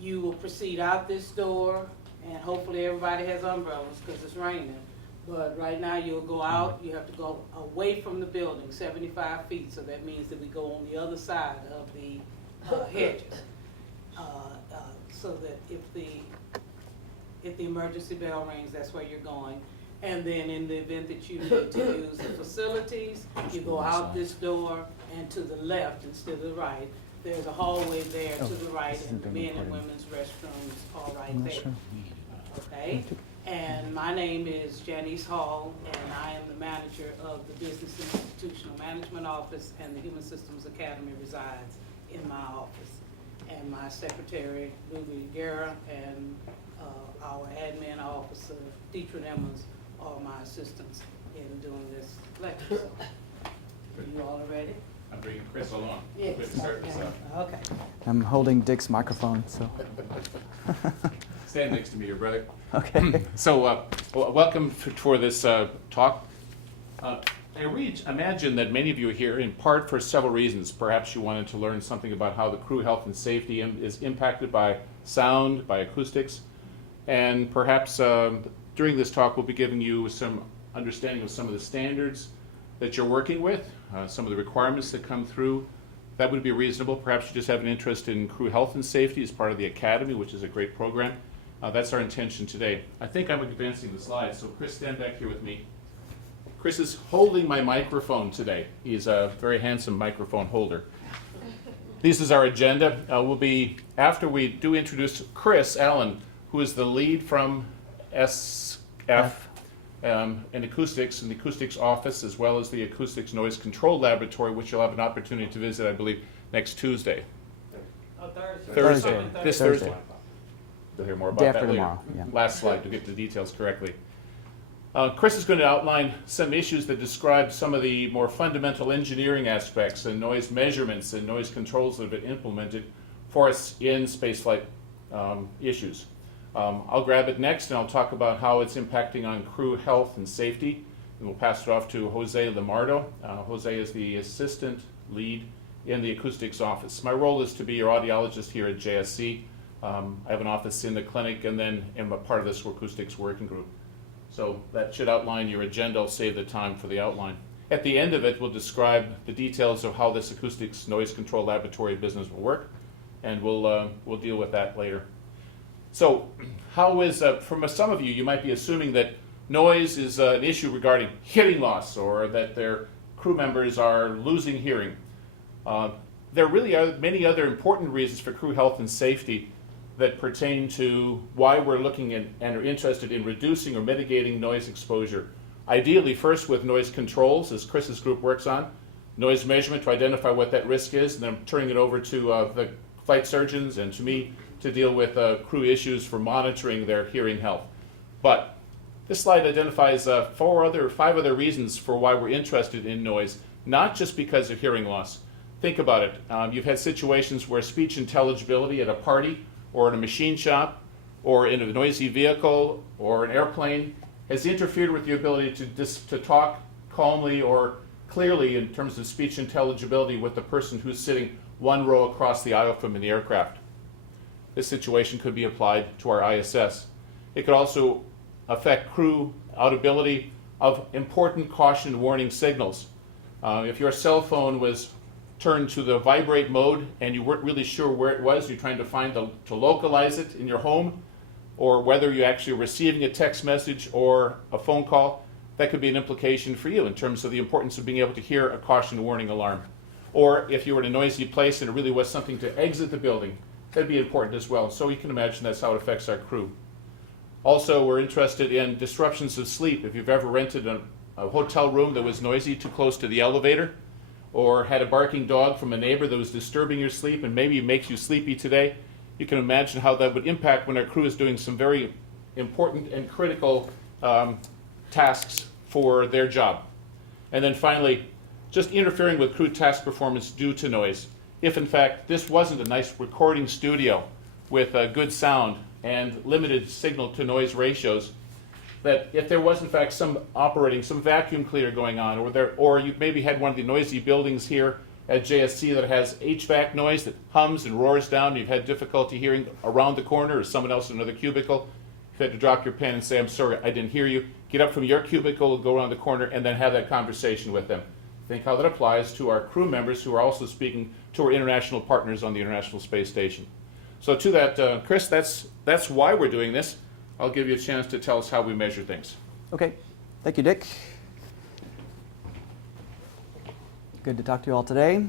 You will proceed out this door, and hopefully everybody has umbrellas because it's raining. But right now you'll go out, you have to go away from the building 75 feet, so that means that we go on the other side of the hedges. So that if the emergency bell rings, that's where you're going. And then in the event that you need to use the facilities, you go out this door and to the left instead of the right. There's a hallway there to the right, and the men and women's restrooms are right there. Okay? And my name is Janice Hall, and I am the manager of the Business and Institutional Management Office, and the Human Systems Academy resides in my office. And my secretary, Ruby Guerra, and our admin officer, Deidre Emmons, are my assistants in doing this lecture. So, you all are ready? I'm bringing Chris along. Yes. Good to start this off. Okay. I'm holding Dick's microphone, so. Stand next to me, your brother. Okay. So, welcome for this talk. I imagine that many of you are here in part for several reasons. Perhaps you wanted to learn something about how the crew health and safety is impacted by sound, by acoustics, and perhaps during this talk we'll be giving you some understanding of some of the standards that you're working with, some of the requirements that come through. That would be reasonable. Perhaps you just have an interest in crew health and safety as part of the Academy, which is a great program. That's our intention today. I think I'm advancing the slides, so Chris, stand back here with me. Chris is holding my microphone today. He's a very handsome microphone holder. This is our agenda. Will be, after we do introduce Chris Allen, who is the lead from SF in acoustics, in the acoustics office, as well as the acoustics noise control laboratory, which you'll have an opportunity to visit, I believe, next Tuesday. Thursday. This Thursday. You'll hear more about Day that after later. tomorrow, yeah. Last slide to get the details correctly. Chris is going to outline some issues that describe some of the more fundamental engineering aspects and noise measurements and noise controls that have been implemented for us in spaceflight issues. I'll grab it next and I'll talk about how it's impacting on crew health and safety, and we'll pass it off to Jose Lamardo. Jose is the assistant lead in the acoustics office. My role is to be your audiologist here at JSC. I have an office in the clinic and then am a part of this acoustics working group. So that should outline your agenda. I'll save the time for the outline. At the end of it, we'll describe the details of how this acoustics noise control laboratory business will work, and we'll deal with that later. So how is, from some of you, you might be assuming that noise is an issue regarding hearing loss or that their crew members are losing hearing. There really are many other important reasons for crew health and safety that pertain to why we're looking at and are interested in reducing or mitigating noise exposure. Ideally, first with noise controls, as Chris's group works on, noise measurement to identify what that risk is, and then turning it over to the flight surgeons and to me to deal with crew issues for monitoring their hearing health. But this slide identifies 5 other reasons for why we're interested in noise, not just because of hearing loss. Think about it. You've had situations where speech intelligibility at a party or in a machine shop, or in a noisy vehicle, or an airplane, has interfered with the ability to talk calmly or clearly in terms of speech intelligibility with the person who's sitting one row across the aisle from the aircraft. This situation could be applied to our ISS. It could also affect crew audibility of important caution warning signals. If your cell phone was turned to the vibrate mode and you weren't really sure where it was, you're trying to find to localize it in your home, or whether you're actually receiving a text message or a phone call, that could be an implication for you in terms of the importance of being able to hear a caution warning alarm. Or if you were in a noisy place and it really was something to exit the building, that'd be important as well. So you can imagine that's how it affects our crew. Also, we're interested in disruptions of sleep. If you've ever rented a hotel room that was noisy too close to the elevator, or had a barking dog from a neighbor that was disturbing your sleep and maybe makes you sleepy today, you can imagine how that would impact when our crew is doing some very important and critical tasks for their job. And then finally, just interfering with crew task performance due to noise. If in fact this wasn't a nice recording studio with good sound and limited signal to noise ratios, that if there was in fact some vacuum cleaner going on, or you maybe had one of the noisy buildings here at JSC that has HVAC noise that hums and roars down, you've had difficulty hearing around the corner or someone else in another cubicle, you've had to drop your pen and say, I'm sorry, I didn't hear you. Get up from your cubicle, go around the corner, and then have that conversation with them. Think how that applies to our crew members who are also speaking to our international partners on the International Space Station. So to that, Chris, that's why we're doing this. I'll give you a chance to tell us how we measure things. Okay, thank you, Dick. Good to talk to you all today.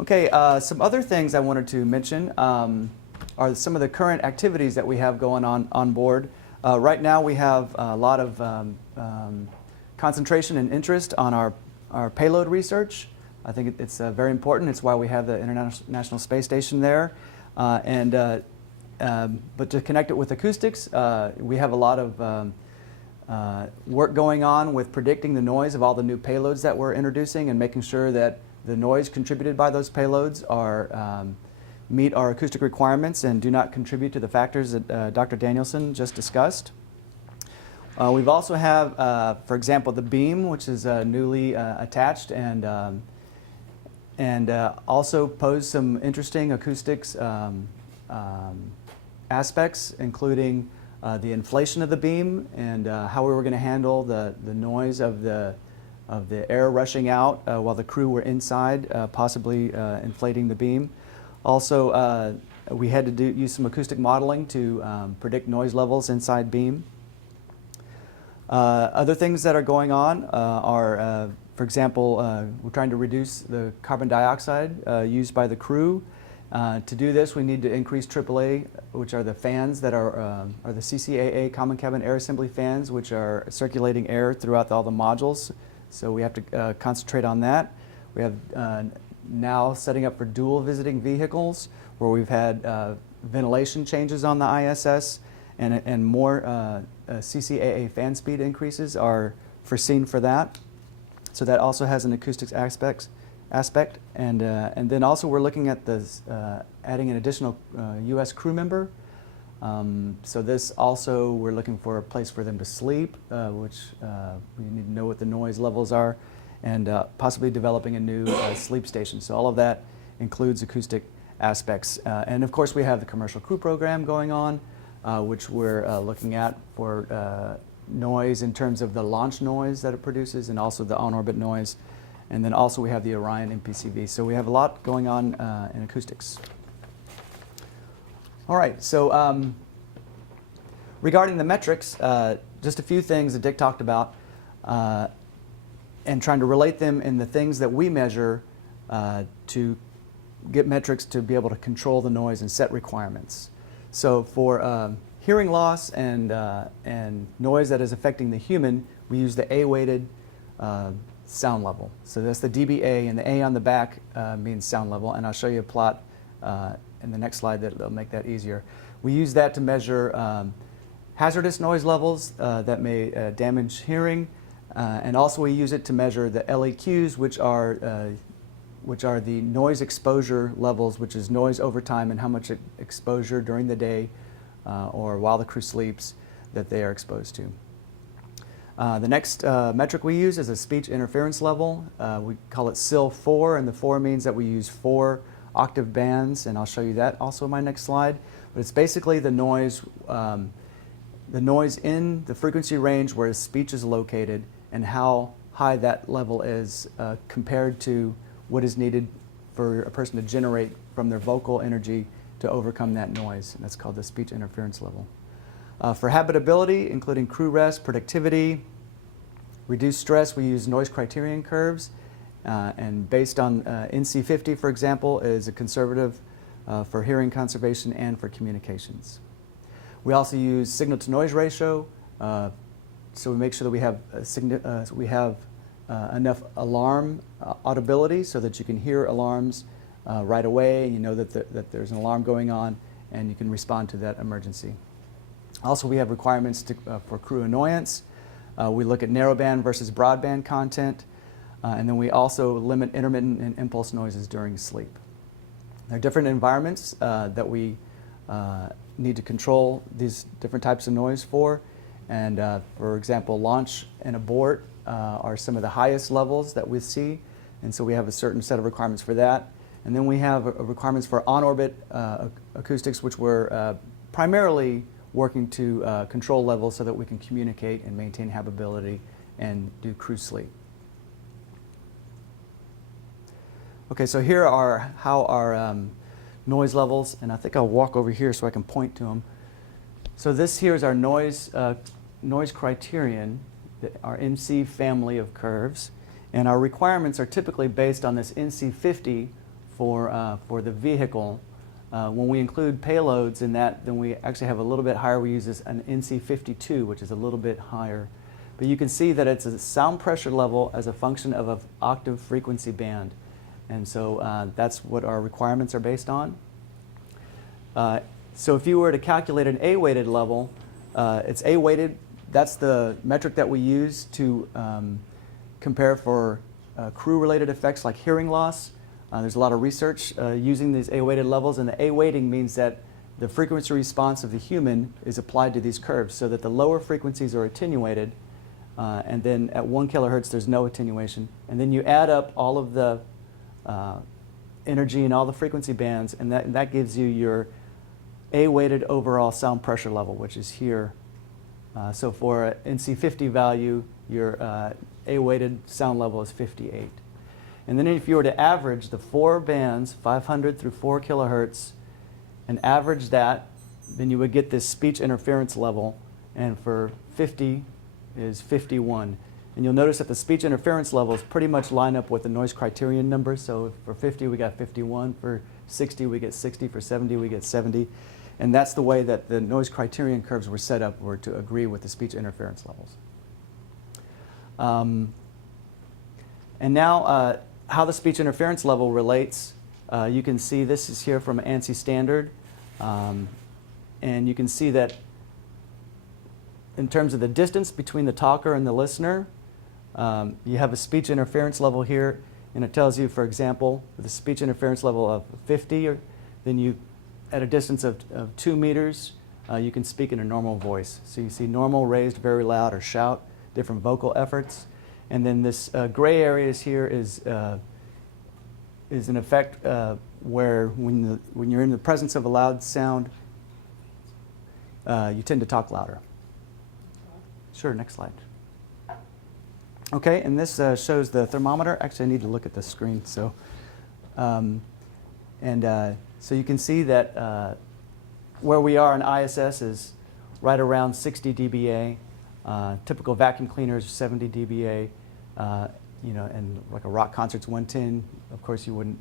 Okay, some other things I wanted to mention are some of the current activities that we have going on board. Right now we have a lot of concentration and interest on our payload research. I think it's very important. It's why we have the International Space Station there. But to connect it with acoustics, we have a lot of work going on with predicting the noise of all the new payloads that we're introducing and making sure that the noise contributed by those payloads are meet our acoustic requirements and do not contribute to the factors that Dr. Danielson just discussed. We've also have, for example, the beam, which is newly attached and also pose some interesting acoustics aspects, including the inflation of the beam and how we were going to handle the noise of the air rushing out while the crew were inside, possibly inflating the beam. Also, we had to use some acoustic modeling to predict noise levels inside beam. Other things that are going on are, for example, we're trying to reduce the carbon dioxide used by the crew. To do this, we need to increase AAA, which are the fans that are the CCAA Common Cabin Air Assembly fans, which are circulating air throughout all the modules. So we have to concentrate on that. We have now setting up for dual visiting vehicles, where we've had ventilation changes on the ISS, and more CCAA fan speed increases are foreseen for that. So that also has an acoustics aspect. And then also we're looking at this, adding an additional U.S. crew member. So this also, we're looking for a place for them to sleep, which we need to know what the noise levels are, and possibly developing a new sleep station. So all of that includes acoustic aspects. And of course we have the commercial crew program going on, which we're looking at for noise in terms of the launch noise that it produces and also the on-orbit noise. And then also we have the Orion MPCV. So we have a lot going on in acoustics. All right, so regarding the metrics, just a few things that Dick talked about and trying to relate them in the things that we measure to get metrics to be able to control the noise and set requirements. So for hearing loss and noise that is affecting the human, we use the A-weighted sound level. So that's the dBA, and the A on the back means sound level, and I'll show you a plot in the next slide that'll make that easier. We use that to measure hazardous noise levels that may damage hearing, and also we use it to measure the LEQs, which are the noise exposure levels, which is noise over time and how much exposure during the day or while the crew sleeps that they are exposed to. The next metric we use is a speech interference level. We call it SIL4, and the 4 means that we use 4 octave bands, and I'll show you that also in my next slide. But it's basically the noise in the frequency range where speech is located and how high that level is compared to what is needed for a person to generate from their vocal energy to overcome that noise, and that's called the speech interference level. For habitability, including crew rest, productivity, reduced stress, we use noise criterion curves. And based on NC50, for example, is a conservative for hearing conservation and for communications. We also use signal-to-noise ratio, so we make sure that we have enough alarm audibility so that you can hear alarms right away, and you know that there's an alarm going on, and you can respond to that emergency. Also, we have requirements for crew annoyance. We look at narrowband versus broadband content, and then we also limit intermittent and impulse noises during sleep. There are different environments that we need to control these different types of noise for, and for example, launch and abort are some of the highest levels that we see. And so we have a certain set of requirements for that. And then we have requirements for on-orbit acoustics, which we're primarily working to control levels so that we can communicate and maintain habitability and do crew sleep. Okay, so here are how our noise levels, and I think I'll walk over here so I can point to them. So this here is our noise criterion, our NC family of curves, and our requirements are typically based on this NC50 for the vehicle. When we include payloads in that, then we actually have a little bit higher. We use this an NC52, which is a little bit higher. But you can see that it's a sound pressure level as a function of an octave frequency band. And so that's what our requirements are based on. So if you were to calculate an A-weighted level, it's A-weighted. That's the metric that we use to compare for crew-related effects like hearing loss. There's a lot of research using these A-weighted levels, and the A-weighting means that the frequency response of the human is applied to these curves so that the lower frequencies are attenuated, and then at 1 kilohertz there's no attenuation. And then you add up all of the energy in all the frequency bands, and that gives you your A-weighted overall sound pressure level, which is here. So for an NC50 value, your A-weighted sound level is 58. And then if you were to average the 4 bands, 500 through 4 kilohertz, and average that, then you would get this speech interference level, and for 50 is 51. And you'll notice that the speech interference levels pretty much line up with the noise criterion number. So for 50, we got 51. For 60, we get 60. For 70, we get 70. And that's the way that the noise criterion curves were set up, were to agree with the speech interference levels. And now, how the speech interference level relates, you can see this is here from ANSI standard. And you can see that in terms of the distance between the talker and the listener, you have a speech interference level here, and it tells you, for example, with a speech interference level of 50, then you, at a distance of 2 meters, you can speak in a normal voice. So you see normal, raised, very loud, or shout, different vocal efforts. And then this gray areas here is an effect where when you're in the presence of a loud sound, you tend to talk louder. Sure, next slide. Okay, and this shows the thermometer. Actually, I need to look at the screen. So, so you can see that where we are in ISS is right around 60 dBA. Typical vacuum cleaners, 70 dBA. And like a rock concert's 110. Of course, you wouldn't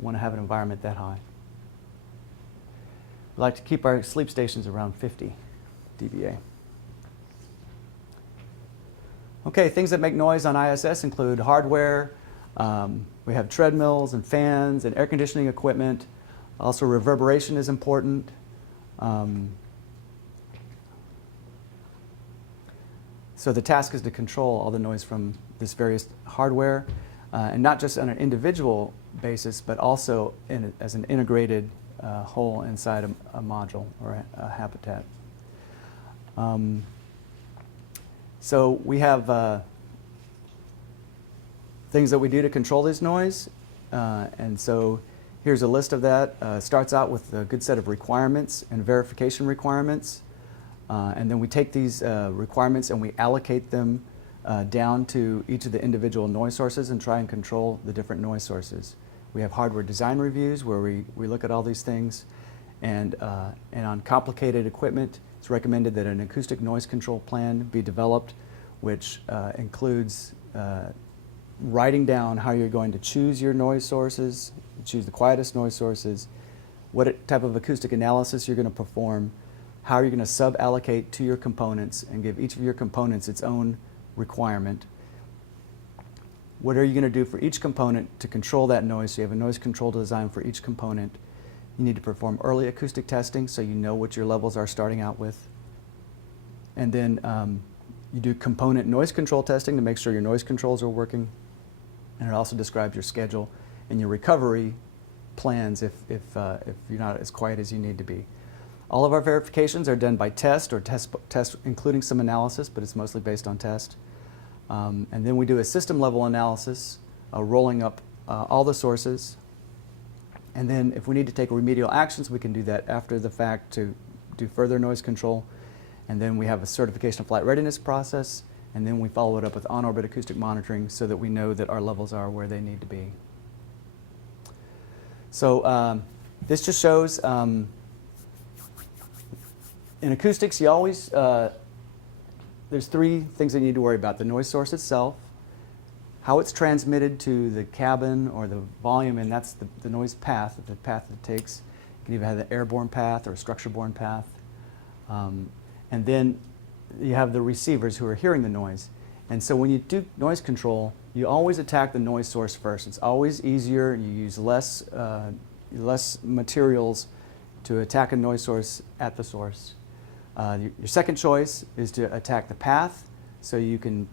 want to have an environment that high. We like to keep our sleep stations around 50 dBA. Okay, things that make noise on ISS include hardware. We have treadmills and fans and air conditioning equipment. Also, reverberation is important. So the task is to control all the noise from this various hardware, and not just on an individual basis, but also as an integrated whole inside a module or a habitat. So we have things that we do to control this noise, and so here's a list of that. Starts out with a good set of requirements and verification requirements, and then we take these requirements and we allocate them down to each of the individual noise sources and try and control the different noise sources. We have hardware design reviews where we look at all these things, and on complicated equipment, it's recommended that an acoustic noise control plan be developed, which includes writing down how you're going to choose your noise sources, choose the quietest noise sources, what type of acoustic analysis you're going to perform, how you're going to sub-allocate to your components and give each of your components its own requirement. What are you going to do for each component to control that noise? So you have a noise control design for each component. You need to perform early acoustic testing so you know what your levels are starting out with. And then you do component noise control testing to make sure your noise controls are working. And it also describes your schedule and your recovery plans if you're not as quiet as you need to be. All of our verifications are done by test or test including some analysis, but it's mostly based on test. And then we do a system level analysis rolling up all the sources. And then if we need to take remedial actions, we can do that after the fact to do further noise control. And then we have a certification of flight readiness process, and then we follow it up with on-orbit acoustic monitoring so that we know that our levels are where they need to be. So this just shows, in acoustics, you always, there's three things that you need to worry about: the noise source itself, how it's transmitted to the cabin or the volume, and that's the noise path, the path it takes. You can either have the airborne path or a structure-borne path. And then you have the receivers who are hearing the noise. And so when you do noise control, you always attack the noise source first. It's always easier, and you use less materials to attack a noise source at the source. Your second choice is to attack the path, so you can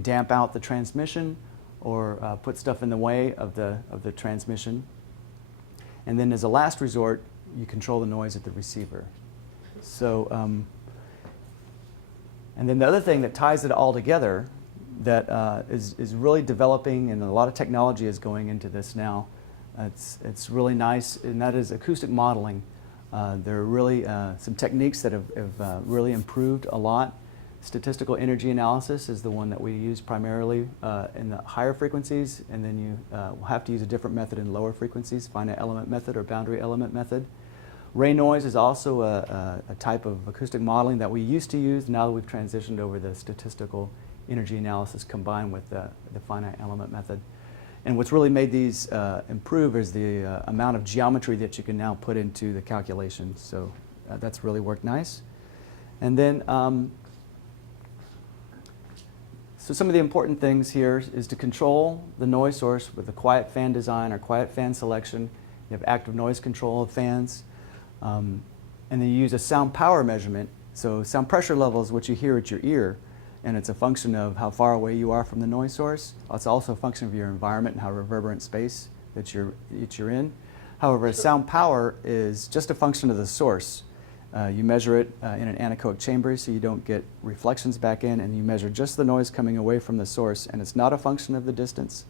damp out the transmission or put stuff in the way of the transmission. And then as a last resort, you control the noise at the receiver. So, and then the other thing that ties it all together that is really developing, and a lot of technology is going into this now. It's really nice, and that is acoustic modeling. There are really some techniques that have really improved a lot. Statistical energy analysis is the one that we use primarily in the higher frequencies, and then you will have to use a different method in lower frequencies, finite element method or boundary element method. Ray noise is also a type of acoustic modeling that we used to use. Now that we've transitioned over the statistical energy analysis combined with the finite element method. And what's really made these improve is the amount of geometry that you can now put into the calculations. So that's really worked nice. And then, so some of the important things here is to control the noise source with a quiet fan design or quiet fan selection. You have active noise control of fans. And then you use a sound power measurement. So sound pressure level is what you hear at your ear, and it's a function of how far away you are from the noise source. It's also a function of your environment and how reverberant space that you're in. However, sound power is just a function of the source. You measure it in an anechoic chamber so you don't get reflections back in, and you measure just the noise coming away from the source, and it's not a function of the distance.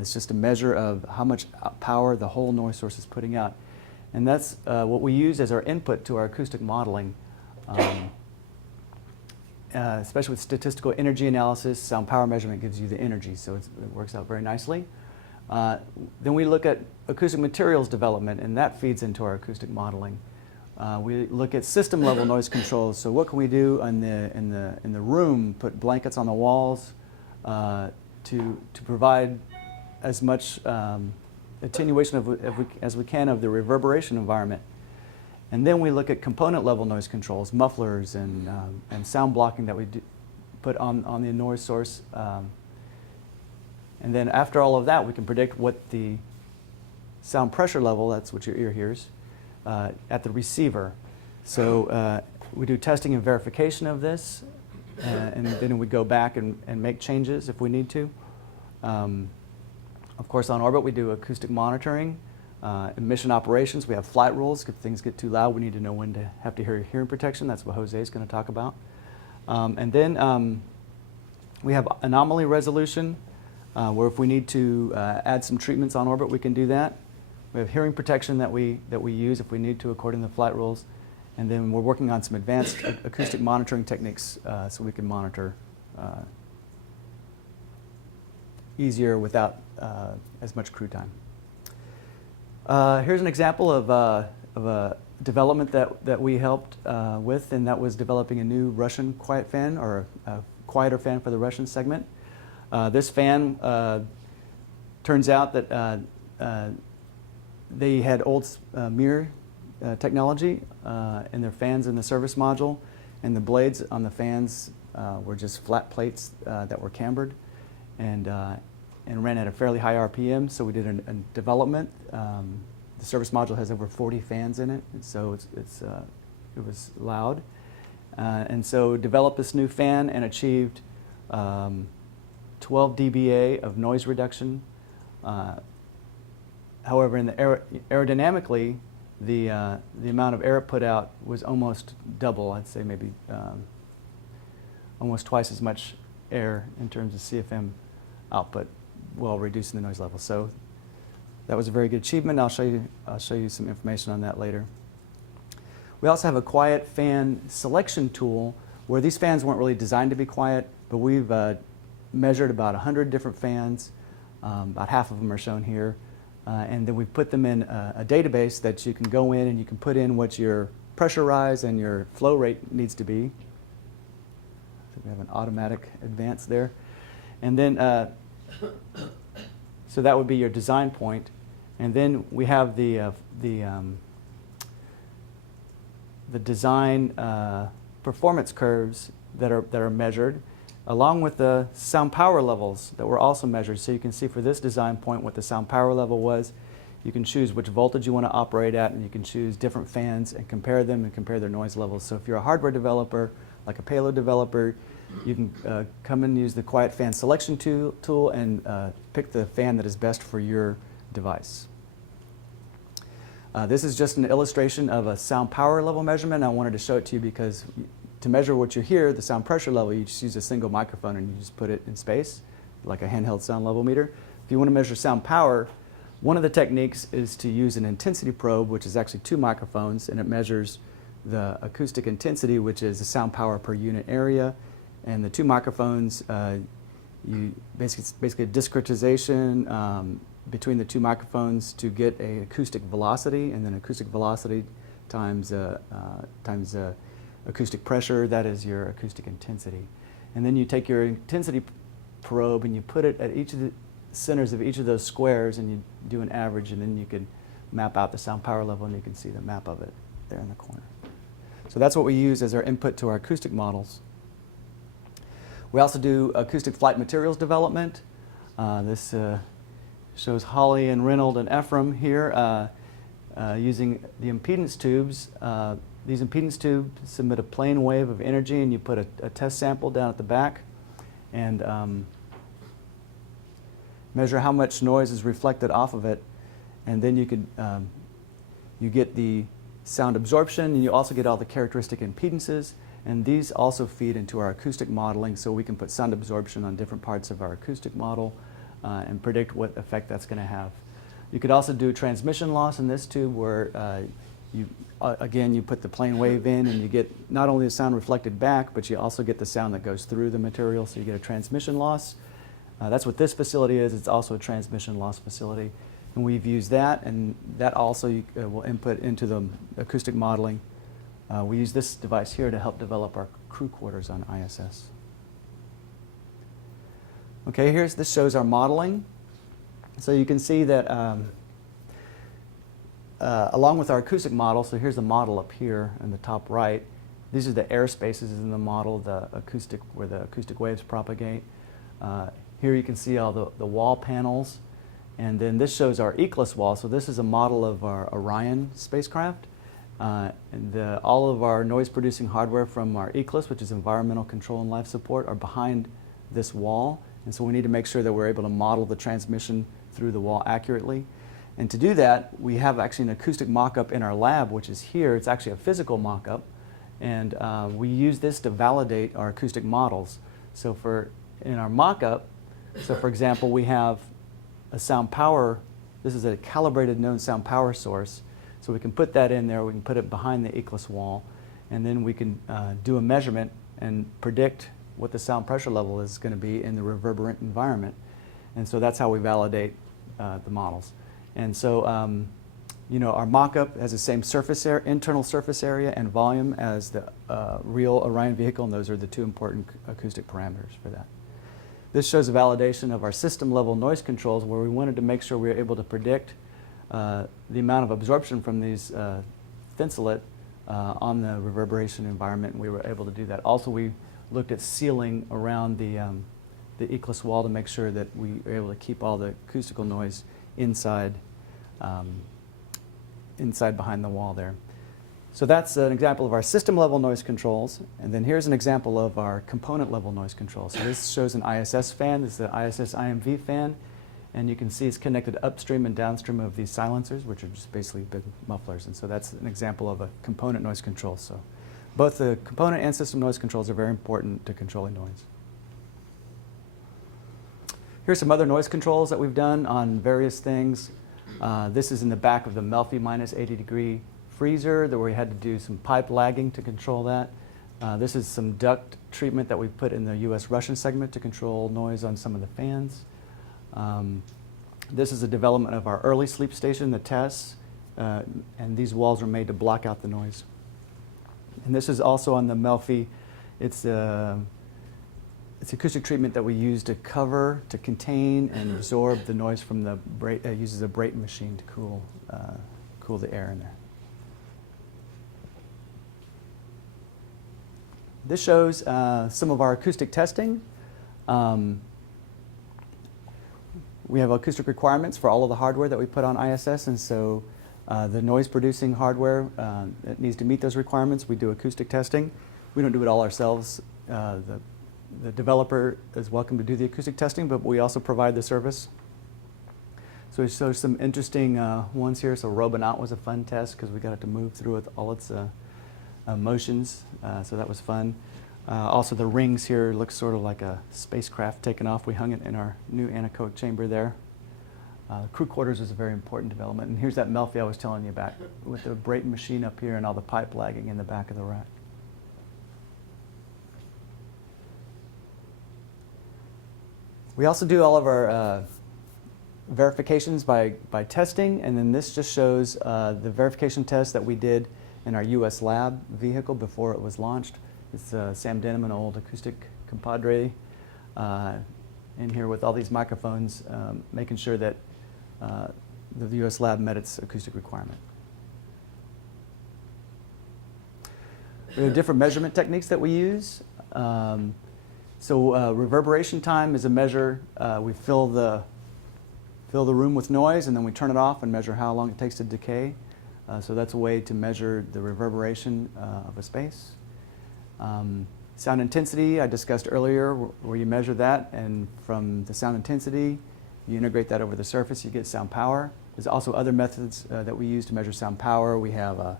It's just a measure of how much power the whole noise source is putting out. And that's what we use as our input to our acoustic modeling. Especially with statistical energy analysis, sound power measurement gives you the energy, so it works out very nicely. Then we look at acoustic materials development, and that feeds into our acoustic modeling. We look at system level noise controls. So what can we do in the room? Put blankets on the walls to provide as much attenuation as we can of the reverberation environment. And then we look at component level noise controls, mufflers and sound blocking that we put on the noise source. And then after all of that, we can predict what the sound pressure level, that's what your ear hears, at the receiver. So we do testing and verification of this, and then we go back and make changes if we need to. Of course, on orbit, we do acoustic monitoring. In mission operations, we have flight rules. If things get too loud, we need to know when to have to hear hearing protection. That's what Jose is going to talk about. And then we have anomaly resolution, where if we need to add some treatments on orbit, we can do that. We have hearing protection that we use if we need to according to the flight rules. And then we're working on some advanced acoustic monitoring techniques so we can monitor easier without as much crew time. Here's an example of a development that we helped with, and that was developing a new Russian quiet fan, or a quieter fan for the Russian segment. This fan turns out that they had old mirror technology in their fans in the service module, and the blades on the fans were just flat plates that were cambered and ran at a fairly high RPM. So we did a development. The service module has over 40 fans in it, and so it was loud. And so developed this new fan and achieved 12 dBA of noise reduction. However, in the aerodynamically, the amount of air it put out was almost double. I'd say maybe almost twice as much air in terms of CFM output. while reducing the noise level. So that was a very good achievement. I'll show you some information on that later. We also have a quiet fan selection tool where these fans weren't really designed to be quiet, but we've measured about 100 different fans. About half of them are shown here. And then we put them in a database that you can go in and you can put in what your pressure rise and your flow rate needs to be. So we have an automatic advance there. And then, so that would be your design point. And then we have the design performance curves that are measured, along with the sound power levels that were also measured. So you can see for this design point what the sound power level was. You can choose which voltage you want to operate at, and you can choose different fans and compare them and compare their noise levels. So if you're a hardware developer, like a payload developer, you can come and use the quiet fan selection tool and pick the fan that is best for your device. This is just an illustration of a sound power level measurement. I wanted to show it to you because to measure what you hear, the sound pressure level, you just use a single microphone and you just put it in space, like a handheld sound level meter. If you want to measure sound power, one of the techniques is to use an intensity probe, which is actually 2 microphones, and it measures the acoustic intensity, which is the sound power per unit area. And the 2 microphones, it's basically a discretization between the 2 microphones to get an acoustic velocity, and then acoustic velocity times acoustic pressure, that is your acoustic intensity. And then you take your intensity probe and you put it at each of the centers of each of those squares, and you do an average, and then you can map out the sound power level, and you can see the map of it there in the corner. So that's what we use as our input to our acoustic models. We also do acoustic flight materials development. This shows Holly and Reynold and Ephraim here using the impedance tubes. These impedance tubes submit a plane wave of energy, and you put a test sample down at the back and measure how much noise is reflected off of it. And then you get the sound absorption, and you also get all the characteristic impedances. And these also feed into our acoustic modeling, so we can put sound absorption on different parts of our acoustic model and predict what effect that's going to have. You could also do transmission loss in this tube, where again, you put the plane wave in, and you get not only the sound reflected back, but you also get the sound that goes through the material, so you get a transmission loss. That's what this facility is. It's also a transmission loss facility. And we've used that, and that also will input into the acoustic modeling. We use this device here to help develop our crew quarters on ISS. Okay, this shows our modeling. So you can see that along with our acoustic model, so here's the model up here in the top right. These are the air spaces in the model, where the acoustic waves propagate. Here you can see all the wall panels. And then this shows our Eclipse wall. So this is a model of our Orion spacecraft. And all of our noise-producing hardware from our Eclipse, which is environmental control and life support, are behind this wall. And so we need to make sure that we're able to model the transmission through the wall accurately. And to do that, we have actually an acoustic mock-up in our lab, which is here. It's actually a physical mock-up. And we use this to validate our acoustic models. So in our mock-up, so for example, we have a sound power. This is a calibrated known sound power source. So we can put that in there. We can put it behind the Eclipse wall. And then we can do a measurement and predict what the sound pressure level is going to be in the reverberant environment. And so that's how we validate the models. And so our mock-up has the same internal surface area and volume as the real Orion vehicle, and those are the 2 important acoustic parameters for that. This shows a validation of our system-level noise controls, where we wanted to make sure we were able to predict the amount of absorption from these thinsulate on the reverberation environment, and we were able to do that. Also, we looked at sealing around the Eclipse wall to make sure that we were able to keep all the acoustical noise inside behind the wall there. So that's an example of our system-level noise controls. And then here's an example of our component-level noise controls. So this shows an ISS fan. This is the ISS IMV fan. And you can see it's connected upstream and downstream of these silencers, which are just basically big mufflers. And so that's an example of a component noise control. So both the component and system noise controls are very important to controlling noise. Here's some other noise controls that we've done on various things. This is in the back of the Melfi minus 80-degree freezer where we had to do some pipe lagging to control that. This is some duct treatment that we put in the US-Russian segment to control noise on some of the fans. This is a development of our early sleep station, the TESS, and these walls are made to block out the noise. And this is also on the Melfi. It's acoustic treatment that we use to cover, to contain, and absorb the noise from the uses a Brayton machine to cool the air in there. This shows some of our acoustic testing. We have acoustic requirements for all of the hardware that we put on ISS, and so the noise-producing hardware that needs to meet those requirements, we do acoustic testing. We don't do it all ourselves. The developer is welcome to do the acoustic testing, but we also provide the service. So we show some interesting ones here. So Robonaut was a fun test because we got it to move through with all its motions, so that was fun. Also the rings here look sort of like a spacecraft taken off. We hung it in our new anechoic chamber there. Crew quarters is a very important development. And here's that Melfi I was telling you about with the Brayton machine up here and all the pipe lagging in the back of the rack. We also do all of our verifications by testing, and then this just shows the verification test that we did in our US lab vehicle before it was launched. It's Sam Denham, an old acoustic compadre, in here with all these microphones, making sure that the US lab met its acoustic requirement. We have different measurement techniques that we use. So reverberation time is a measure. We fill the room with noise, and then we turn it off and measure how long it takes to decay. So that's a way to measure the reverberation of a space. Sound intensity, I discussed earlier, where you measure that, and from the sound intensity, you integrate that over the surface, you get sound power. There's also other methods that we use to measure sound power. We have a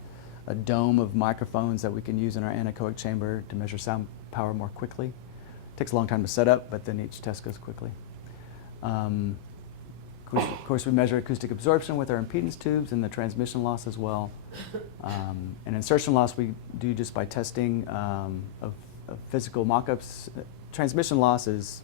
dome of microphones that we can use in our anechoic chamber to measure sound power more quickly. It takes a long time to set up, but then each test goes quickly. Of course, we measure acoustic absorption with our impedance tubes and the transmission loss as well. And insertion loss we do just by testing of physical mock-ups. Transmission loss is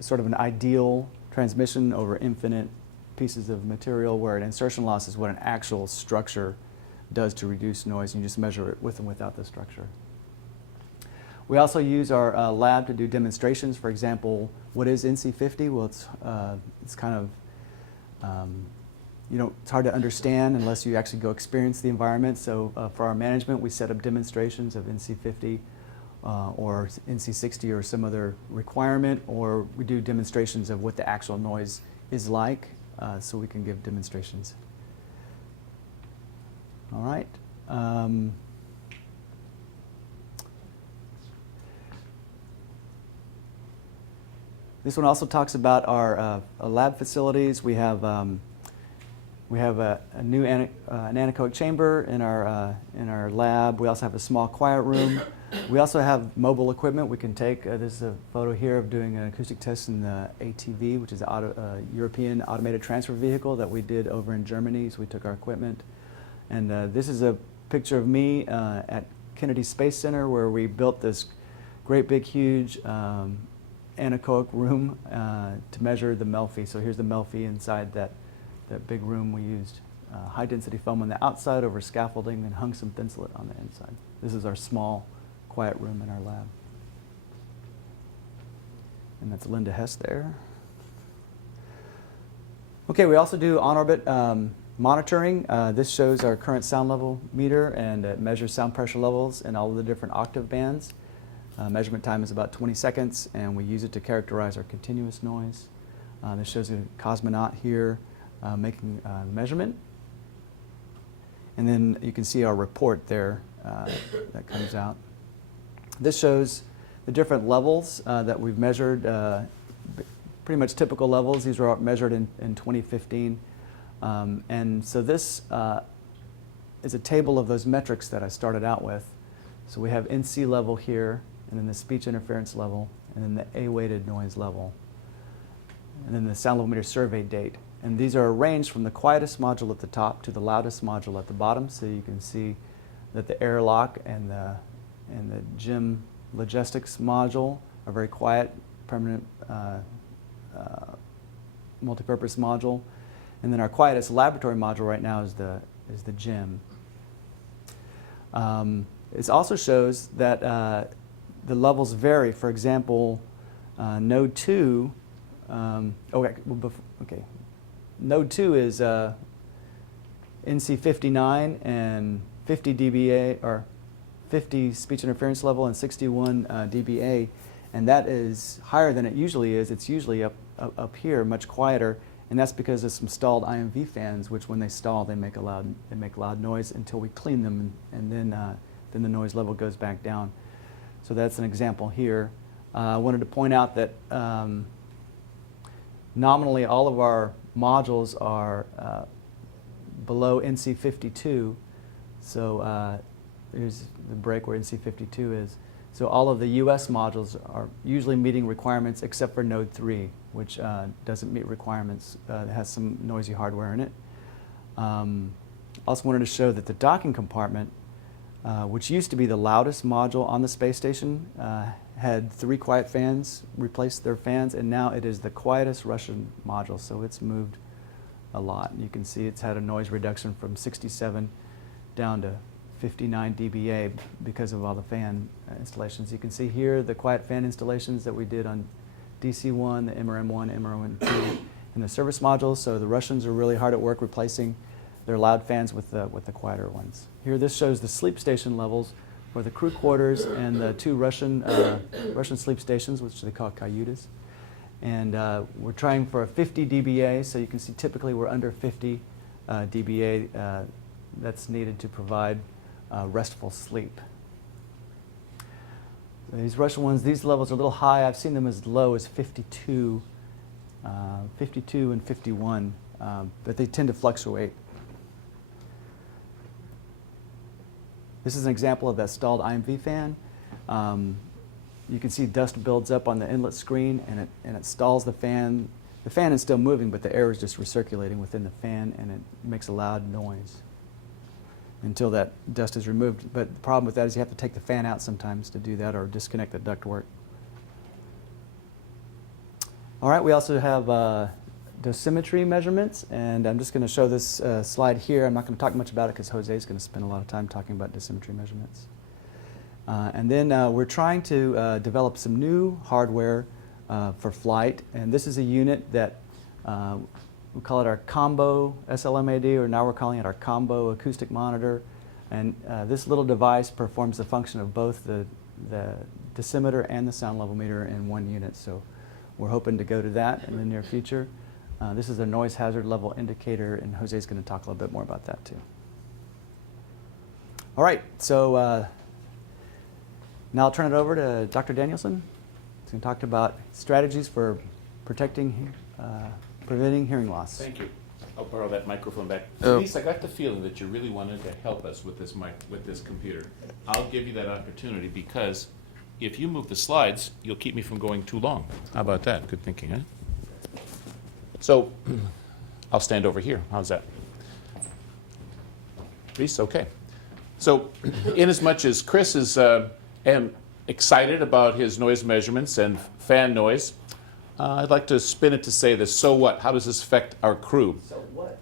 sort of an ideal transmission over infinite pieces of material, where an insertion loss is what an actual structure does to reduce noise, and you just measure it with and without the structure. We also use our lab to do demonstrations. For example, what is NC50? Well, it's kind of, it's hard to understand unless you actually go experience the environment. So for our management, we set up demonstrations of NC50 or NC60 or some other requirement, or we do demonstrations of what the actual noise is like, so we can give demonstrations. All right. This one also talks about our lab facilities. We have a new an anechoic chamber in our lab. We also have a small quiet room. We also have mobile equipment we can take. This is a photo here of doing an acoustic test in the ATV, which is a European automated transfer vehicle that we did over in Germany. So we took our equipment. And this is a picture of me at Kennedy Space Center, where we built this great big huge anechoic room to measure the Melfi. So here's the Melfi inside that big room. We used high density foam on the outside over scaffolding and hung some thinsulate on the inside. This is our small quiet room in our lab. And that's Linda Hess there. Okay, we also do on-orbit monitoring. This shows our current sound level meter, and it measures sound pressure levels in all of the different octave bands. Measurement time is about 20 seconds, and we use it to characterize our continuous noise. This shows a cosmonaut here making the measurement. And then you can see our report there that comes out. This shows the different levels that we've measured, pretty much typical levels. These were measured in 2015. And so this is a table of those metrics that I started out with. So we have NC level here, and then the speech interference level, and then the A-weighted noise level, and then the sound level meter survey date. And these are arranged from the quietest module at the top to the loudest module at the bottom, so you can see that the airlock and the GEM logistics module are very quiet, permanent multipurpose module. And then our quietest laboratory module right now is the GEM. It also shows that the levels vary. For example, node 2, node 2 is NC 59 and 50 dBA, or 50 speech interference level and 61 dBA, and that is higher than it usually is. It's usually up here, much quieter, and that's because of some stalled IMV fans, which when they stall, they make loud noise until we clean them, and then the noise level goes back down. So that's an example here. I wanted to point out that nominally all of our modules are below NC 52. So here's the break where NC 52 is. So all of the US modules are usually meeting requirements except for node 3, which doesn't meet requirements. It has some noisy hardware in it. Also wanted to show that the docking compartment, which used to be the loudest module on the space station, had 3 quiet fans, replaced their fans, and now it is the quietest Russian module, so it's moved a lot. And you can see it's had a noise reduction from 67 down to 59 dBA because of all the fan installations. You can see here the quiet fan installations that we did on DC-1, the MRM-1, MRM-2, and the service modules. So the Russians are really hard at work replacing their loud fans with the quieter ones. Here, this shows the sleep station levels for the crew quarters and the 2 Russian sleep stations, which they call cayutas. And we're trying for a 50 dBA, so you can see typically we're under 50 dBA. That's needed to provide restful sleep. These Russian ones, these levels are a little high. I've seen them as low as 52, 52 and 51, but they tend to fluctuate. This is an example of that stalled IMV fan. You can see dust builds up on the inlet screen, and it stalls the fan. The fan is still moving, but the air is just recirculating within the fan, and it makes a loud noise until that dust is removed. But the problem with that is you have to take the fan out sometimes to do that, or disconnect the ductwork. All right, we also have dosimetry measurements, and I'm just going to show this slide here. I'm not going to talk much about it because Jose is going to spend a lot of time talking about dosimetry measurements. And then we're trying to develop some new hardware for flight, and this is a unit that we call it our combo SLMAD, or now we're calling it our combo acoustic monitor. And this little device performs the function of both the dosimeter and the sound level meter in one unit. So we're hoping to go to that in the near future. This is a noise hazard level indicator, and Jose's going to talk a little bit more about that too. All right, so now I'll turn it over to Dr. Danielson. He's going to talk about strategies for protecting, preventing hearing loss. Thank you. I'll borrow that microphone back. Denise, I got the feeling that you really wanted to help us with this computer. I'll give you that opportunity because if you move the slides, you'll keep me from going too long. How about that? Good thinking, huh? So I'll stand over here. How's that? Reese, okay. So inasmuch as Chris is excited about his noise measurements and fan noise, I'd like to spin it to say this. So what? How does this affect our crew? So what?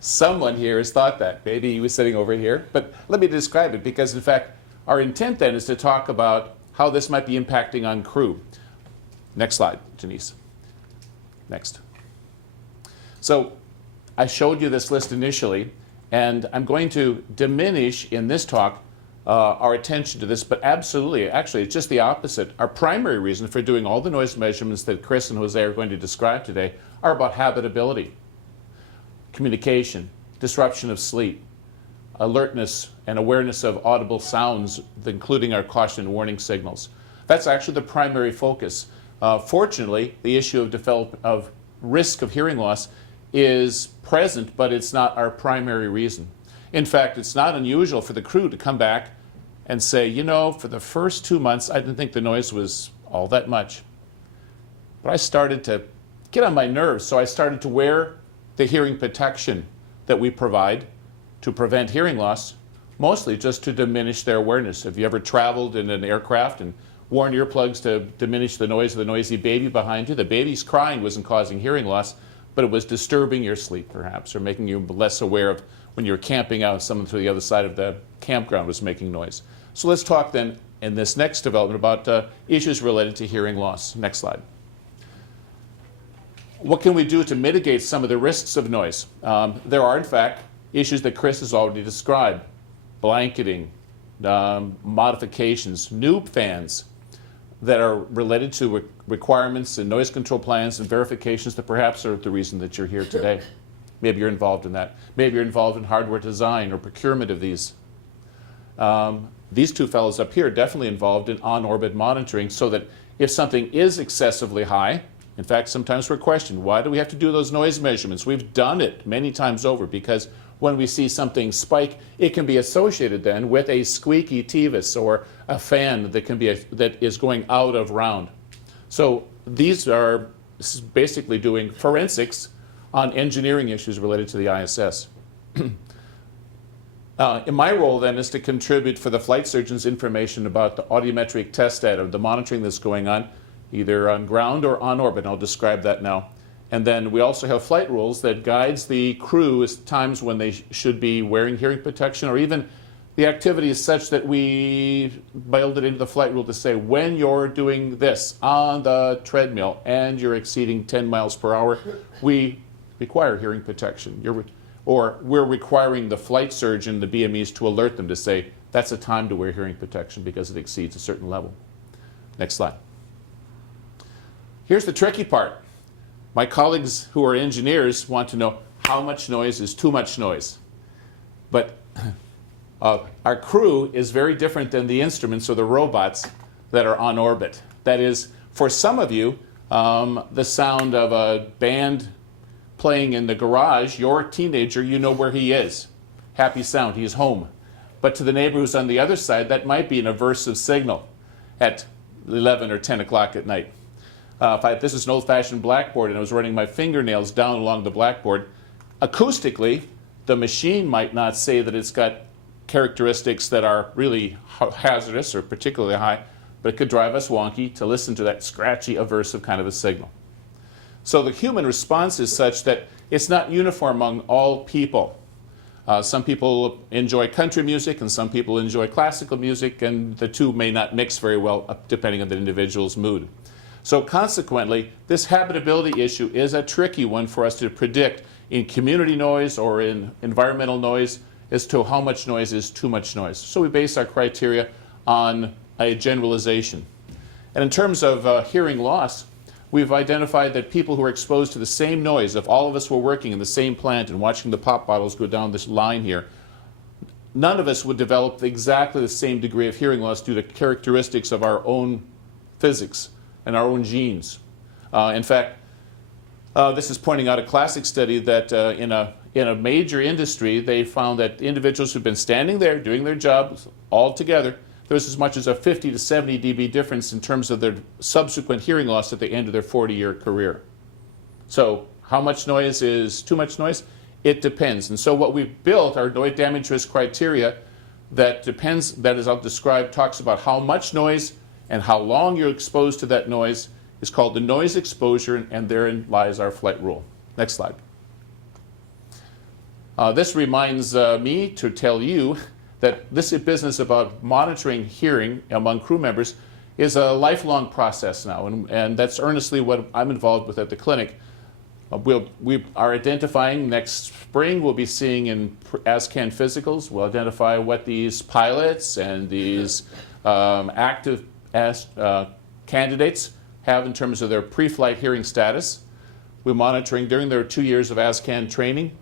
Someone here has thought that. Maybe he was sitting over here. But let me describe it, because in fact, our intent then is to talk about how this might be impacting on crew. Next slide, Denise. Next. So I showed you this list initially, and I'm going to diminish in this talk our attention to this, but absolutely, actually, it's just the opposite. Our primary reason for doing all the noise measurements that Chris and Jose are going to describe today are about habitability, communication, disruption of sleep, alertness and awareness of audible sounds, including our caution and warning signals. That's actually the primary focus. Fortunately, the issue of risk of hearing loss is present, but it's not our primary reason. In fact, it's not unusual for the crew to come back and say, you know, for the first 2 months, I didn't think the noise was all that much. But I started to get on my nerves, so I started to wear the hearing protection that we provide to prevent hearing loss, mostly just to diminish their awareness. Have you ever traveled in an aircraft and worn earplugs to diminish the noise of the noisy baby behind you? The baby's crying wasn't causing hearing loss, but it was disturbing your sleep, perhaps, or making you less aware of when you're camping out, someone to the other side of the campground was making noise. So let's talk then in this next development about issues related to hearing loss. Next slide. What can we do to mitigate some of the risks of noise? There are, in fact, issues that Chris has already described. Blanketing, modifications, new fans that are related to requirements and noise control plans and verifications that perhaps are the reason that you're here today. Maybe you're involved in that. Maybe you're involved in hardware design or procurement of these. These two fellows up here are definitely involved in on-orbit monitoring so that if something is excessively high, in fact, sometimes we're questioned, why do we have to do those noise measurements? We've done it many times over because when we see something spike, it can be associated then with a squeaky TVIS or a fan that is going out of round. So this is basically doing forensics on engineering issues related to the ISS. In my role then is to contribute for the flight surgeons information about the audiometric test data, the monitoring that's going on, either on ground or on orbit. I'll describe that now. And then we also have flight rules that guides the crew as times when they should be wearing hearing protection, or even the activity is such that we build it into the flight rule to say when you're doing this on the treadmill and you're exceeding 10 miles per hour, we require hearing protection. Or we're requiring the flight surgeon, the BMEs, to alert them to say that's a time to wear hearing protection because it exceeds a certain level. Next slide. Here's the tricky part. My colleagues who are engineers want to know how much noise is too much noise. But our crew is very different than the instruments or the robots that are on orbit. That is, for some of you, the sound of a band playing in the garage, your teenager, you know where he is. Happy sound, he's home. But to the neighbor who's on the other side, that might be an aversive signal at 11 or 10 o'clock at night. This is an old-fashioned blackboard and I was running my fingernails down along the blackboard. Acoustically, the machine might not say that it's got characteristics that are really hazardous or particularly high, but it could drive us wonky to listen to that scratchy, aversive kind of a signal. So the human response is such that it's not uniform among all people. Some people enjoy country music and some people enjoy classical music, and the two may not mix very well depending on the individual's mood. So consequently, this habitability issue is a tricky one for us to predict in community noise or in environmental noise as to how much noise is too much noise. So we base our criteria on a generalization. And in terms of hearing loss, we've identified that people who are exposed to the same noise, if all of us were working in the same plant and watching the pop bottles go down this line here, none of us would develop exactly the same degree of hearing loss due to characteristics of our own physics and our own genes. In fact, this is pointing out a classic study that in a major industry, they found that individuals who've been standing there doing their jobs all together, there was as much as a 50 to 70 dB difference in terms of their subsequent hearing loss at the end of their 40-year career. So how much noise is too much noise? It depends. And so what we've built are noise damage risk criteria that depends, that as I'll describe, talks about how much noise and how long you're exposed to that noise is called the noise exposure, and therein lies our flight rule. Next slide. This reminds me to tell you that this business about monitoring hearing among crew members is a lifelong process now, and that's earnestly what I'm involved with at the clinic. We are identifying next spring, we'll be seeing in ASCAN physicals, we'll identify what these pilots and these active candidates have in terms of their pre-flight hearing status. We're monitoring during their 2 years of ASCAN training.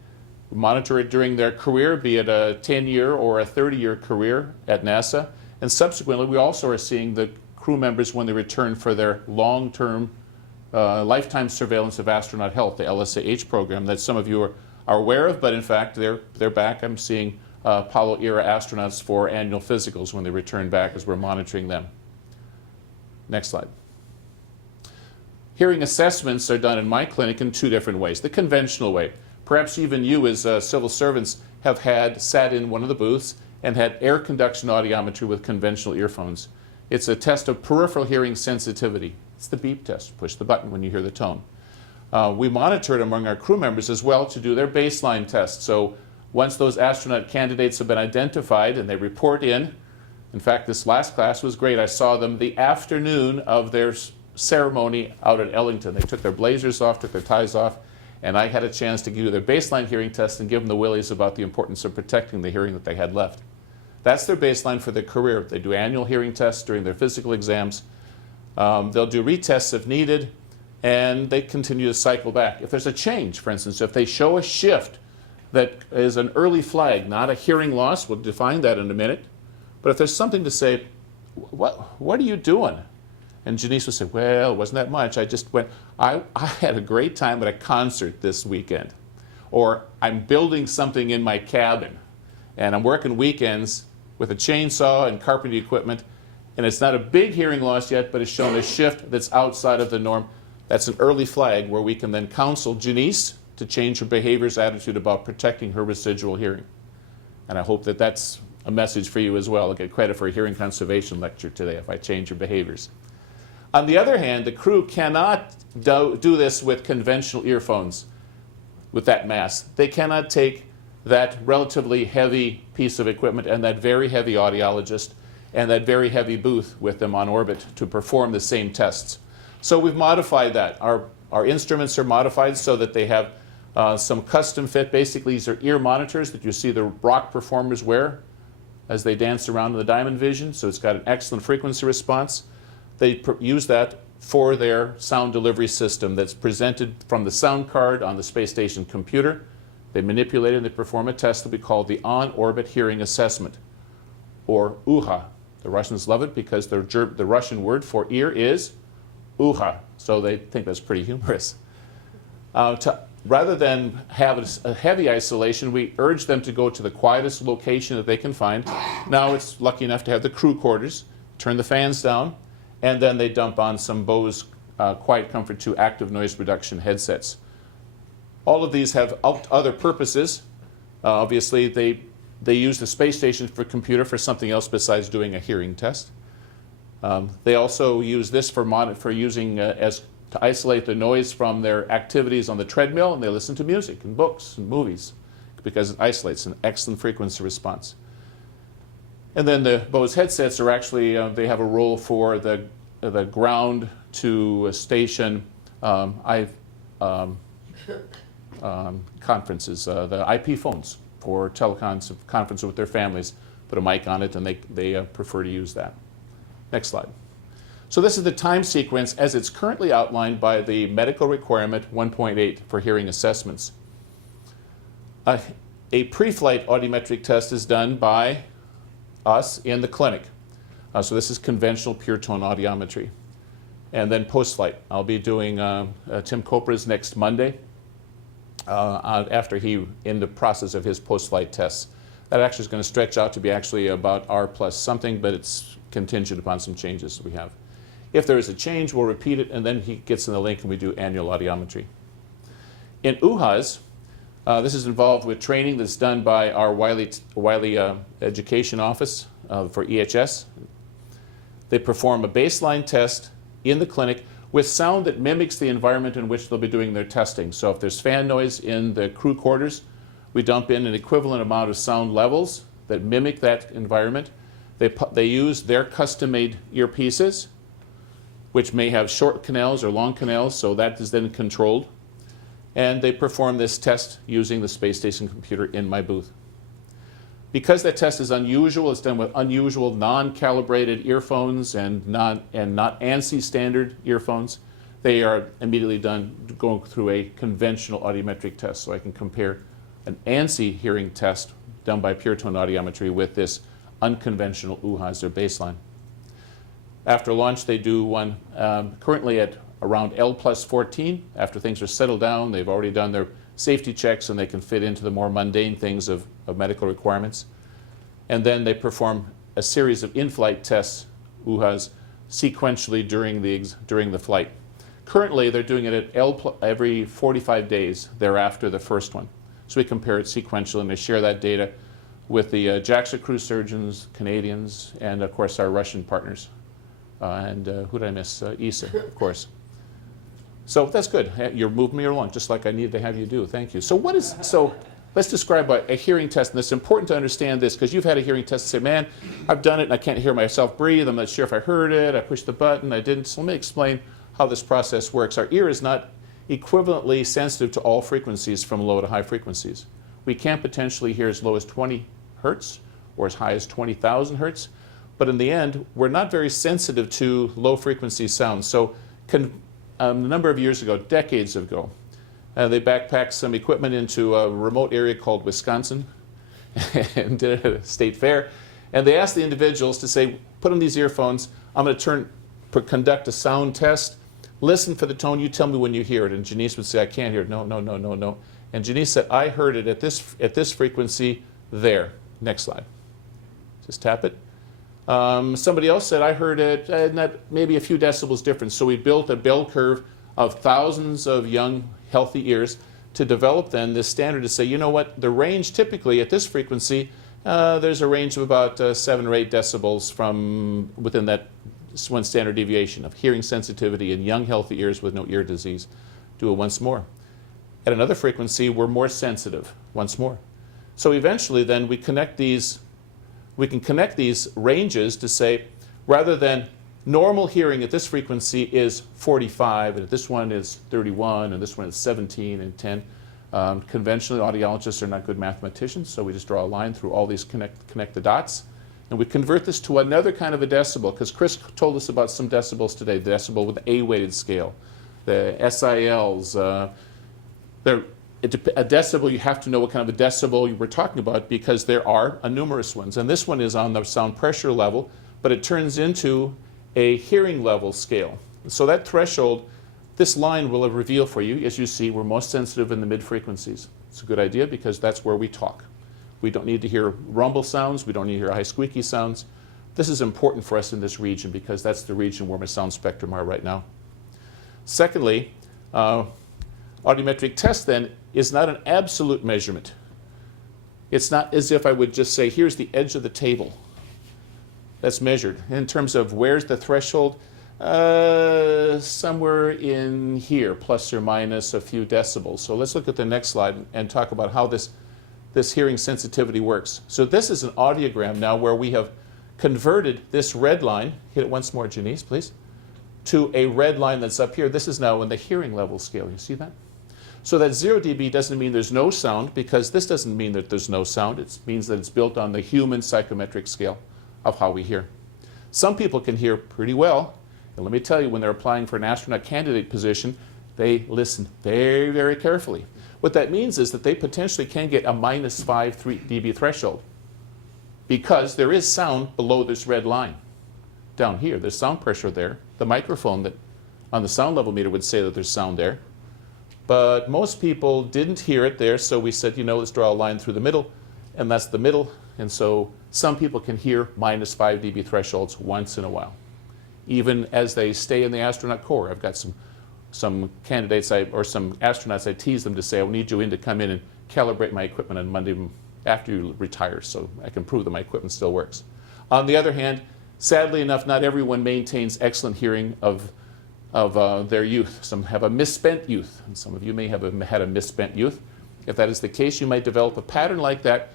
We monitor it during their career, be it a 10-year or a 30-year career at NASA. And subsequently, we also are seeing the crew members when they return for their long-term lifetime surveillance of astronaut health, the LSAH program that some of you are aware of, but in fact, they're back. I'm seeing Apollo-era astronauts for annual physicals when they return back, as we're monitoring them. Next slide. Hearing assessments are done in my clinic in two different ways. The conventional way. Perhaps even you as civil servants have sat in one of the booths and had air conduction audiometry with conventional earphones. It's a test of peripheral hearing sensitivity. It's the beep test. Push the button when you hear the tone. We monitor it among our crew members as well to do their baseline test. So once those astronaut candidates have been identified and they report in fact, this last class was great. I saw them the afternoon of their ceremony out at Ellington. They took their blazers off, took their ties off, and I had a chance to do their baseline hearing test and give them the willies about the importance of protecting the hearing that they had left. That's their baseline for their career. They do annual hearing tests during their physical exams. They'll do retests if needed, and they continue to cycle back. If there's a change, for instance, if they show a shift that is an early flag, not a hearing loss, we'll define that in a minute, but if there's something to say, what are you doing? And Janice would say, well, it wasn't that much. I just went, I had a great time at a concert this weekend. Or I'm building something in my cabin, and I'm working weekends with a chainsaw and carpentry equipment, and it's not a big hearing loss yet, but it's shown a shift that's outside of the norm. That's an early flag where we can then counsel Janice to change her behavior's attitude about protecting her residual hearing. And I hope that that's a message for you as well. I'll get credit for a hearing conservation lecture today if I change your behaviors. On the other hand, the crew cannot do this with conventional earphones with that mass. They cannot take that relatively heavy piece of equipment and that very heavy audiologist and that very heavy booth with them on orbit to perform the same tests. So we've modified that. Our instruments are modified so that they have some custom fit. Basically, these are ear monitors that you see the rock performers wear as they dance around in the Diamond Vision. So it's got an excellent frequency response. They use that for their sound delivery system that's presented from the sound card on the space station computer. They manipulate it and they perform a test that we call the on-orbit hearing assessment, or UHA. The Russians love it because the Russian word for ear is UHA, so they think that's pretty humorous. Rather than have a heavy isolation, we urge them to go to the quietest location that they can find. Now it's lucky enough to have the crew quarters, turn the fans down, and then they dump on some Bose Quiet Comfort 2 active noise reduction headsets. All of these have other purposes. Obviously, they use the space station for computer for something else besides doing a hearing test. They also use this for using to isolate the noise from their activities on the treadmill, and they listen to music and books and movies because it isolates an excellent frequency response. And then the Bose headsets are actually, they have a role for the ground to station conferences, the IP phones for teleconference with their families. Put a mic on it and they prefer to use that. Next slide. So this is the time sequence as it's currently outlined by the medical requirement 1.8 for hearing assessments. A pre-flight audiometric test is done by us in the clinic. So this is conventional pure tone audiometry. And then post-flight. I'll be doing Tim Copra's next Monday after in the process of his post-flight tests. That actually is going to stretch out to be actually about R plus something, but it's contingent upon some changes we have. If there is a change, we'll repeat it, and then he gets in the link and we do annual audiometry. In UHAs, this is involved with training that's done by our Wiley Education Office for EHS. They perform a baseline test in the clinic with sound that mimics the environment in which they'll be doing their testing. So if there's fan noise in the crew quarters, we dump in an equivalent amount of sound levels that mimic that environment. They use their custom-made earpieces, which may have short canals or long canals, so that is then controlled. And they perform this test using the space station computer in my booth. Because that test is unusual, it's done with unusual non-calibrated earphones and not ANSI standard earphones. They are immediately going through a conventional audiometric test, so I can compare an ANSI hearing test done by pure tone audiometry with this unconventional UHA as their baseline. After launch, they do one currently at around L plus 14. After things are settled down, they've already done their safety checks and they can fit into the more mundane things of medical requirements. and then they perform a series of in-flight tests, UHAs, sequentially during the flight. Currently, they're doing it at every 45 days thereafter the first one. So we compare it sequentially, and they share that data with the JAXA crew surgeons, Canadians, and of course our Russian partners. And who did I miss? ESA, of course. So that's good. You're moving me along, just like I needed to have you do. Thank you. So let's describe a hearing test, and it's important to understand this because you've had a hearing test and say, man, I've done it and I can't hear myself breathe. I'm not sure if I heard it. I pushed the button. I didn't. So let me explain how this process works. Our ear is not equivalently sensitive to all frequencies from low to high frequencies. We can potentially hear as low as 20 hertz or as high as 20,000 hertz, but in the end, we're not very sensitive to low frequency sounds. So a number of years ago, decades ago, they backpacked some equipment into a remote area called Wisconsin and did it at a state fair. And they asked the individuals to say, put on these earphones, I'm going to conduct a sound test, listen for the tone, you tell me when you hear it. And Janice would say, I can't hear it. No, no, no, no, no. And Janice said, I heard it at this frequency there. Next slide. Just tap it. Somebody else said, I heard it maybe a few decibels different. So we built a bell curve of thousands of young, healthy ears to develop then this standard to say, you know what, the range typically at this frequency, there's a range of about 7 or 8 decibels from within that one standard deviation of hearing sensitivity in young, healthy ears with no ear disease. Do it once more. At another frequency, we're more sensitive once more. So eventually then we can connect these ranges to say, rather than normal hearing at this frequency is 45, and at this one is 31, and this one is 17 and 10. Conventionally, audiologists are not good mathematicians, so we just draw a line through all these, connect the dots. And we convert this to another kind of a decibel, because Chris told us about some decibels today, the decibel with the A-weighted scale, the SILs. A decibel, you have to know what kind of a decibel we're talking about because there are numerous ones. And this one is on the sound pressure level, but it turns into a hearing level scale. So that threshold, this line will reveal for you, as you see, we're most sensitive in the mid-frequencies. It's a good idea because that's where we talk. We don't need to hear rumble sounds. We don't need to hear high squeaky sounds. This is important for us in this region because that's the region where my sound spectrum are right now. Secondly, audiometric test then is not an absolute measurement. It's not as if I would just say, here's the edge of the table. That's measured. In terms of where's the threshold, somewhere in here, plus or minus a few decibels. So let's look at the next slide and talk about how this hearing sensitivity works. So this is an audiogram now where we have converted this red line, hit it once more, Janice, please, to a red line that's up here. This is now in the hearing level scale. You see that? So that 0 dB doesn't mean there's no sound, because this doesn't mean that there's no sound. It means that it's built on the human psychometric scale of how we hear. Some people can hear pretty well, and let me tell you, when they're applying for an astronaut candidate position, they listen very, very carefully. What that means is that they potentially can get a minus 5 dB threshold, because there is sound below this red line. Down here, there's sound pressure there. The microphone that on the sound level meter would say that there's sound there. But most people didn't hear it there, so we said, you know, let's draw a line through the middle, and that's the middle. And so some people can hear minus 5 dB thresholds once in a while, even as they stay in the astronaut corps. I've got some candidates or some astronauts, I tease them to say, I need you in to come in and calibrate my equipment on Monday after you retire so I can prove that my equipment still works. On the other hand, sadly enough, not everyone maintains excellent hearing of their youth. Some have a misspent youth, and some of you may have had a misspent youth. If that is the case, you might develop a pattern like that.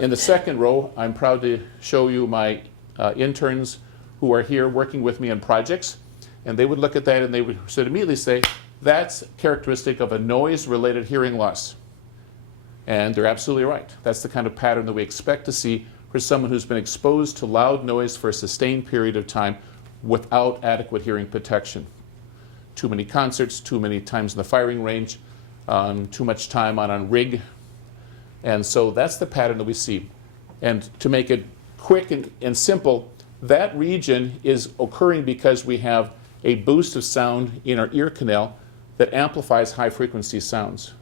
In the second row, I'm proud to show you my interns who are here working with me on projects, and they would look at that and they would immediately say, that's characteristic of a noise-related hearing loss. And they're absolutely right. That's the kind of pattern that we expect to see for someone who's been exposed to loud noise for a sustained period of time without adequate hearing protection. Too many concerts, too many times in the firing range, too much time on rig. And so that's the pattern that we see. And to make it quick and simple, that region is occurring because we have a boost of sound in our ear canal that amplifies high frequency sounds.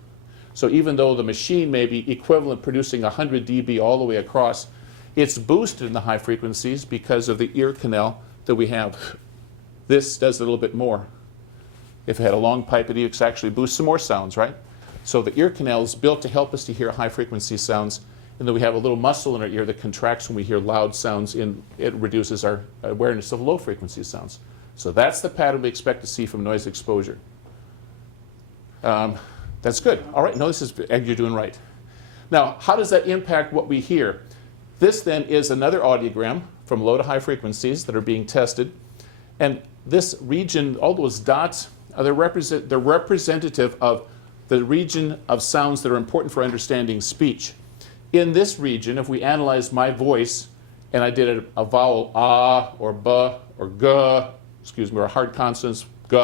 So even though the machine may be equivalent producing 100 dB all the way across, It's boosted in the high frequencies because of the ear canal that we have. This does a little bit more. If it had a long pipe, it actually boosts some more sounds, right? So the ear canal is built to help us to hear high frequency sounds, and then we have a little muscle in our ear that contracts when we hear loud sounds, and it reduces our awareness of low frequency sounds. So that's the pattern we expect to see from noise exposure. That's good. All right, no, you're doing right. Now, how does that impact what we hear? This then is another audiogram from low to high frequencies that are being tested. And this region, all those dots, they're representative of the region of sounds that are important for understanding speech. In this region, if we analyze my voice, and I did a vowel ah, or ba, or g, or hard consonants, g,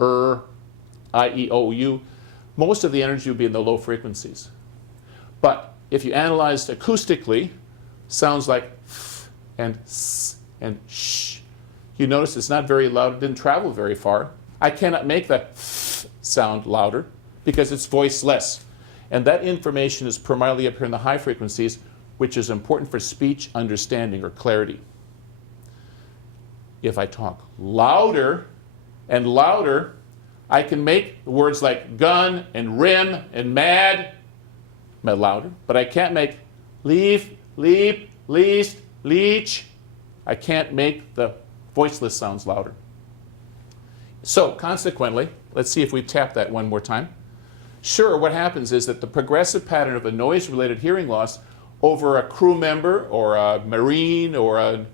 I, E, O, U, most of the energy would be in the low frequencies. But if you analyzed acoustically, sounds like f and s and sh, you notice it's not very loud, it didn't travel very far. I cannot make the f sound louder because it's voiceless. And that information is primarily up here in the high frequencies, which is important for speech understanding or clarity. If I talk louder and louder, I can make words like gun and rim and mad louder, but I can't make leave, leap, least, leech. I can't make the voiceless sounds louder. So consequently, let's see if we tap that one more time. Sure, what happens is that the progressive pattern of a noise-related hearing loss over a crew member or a Marine or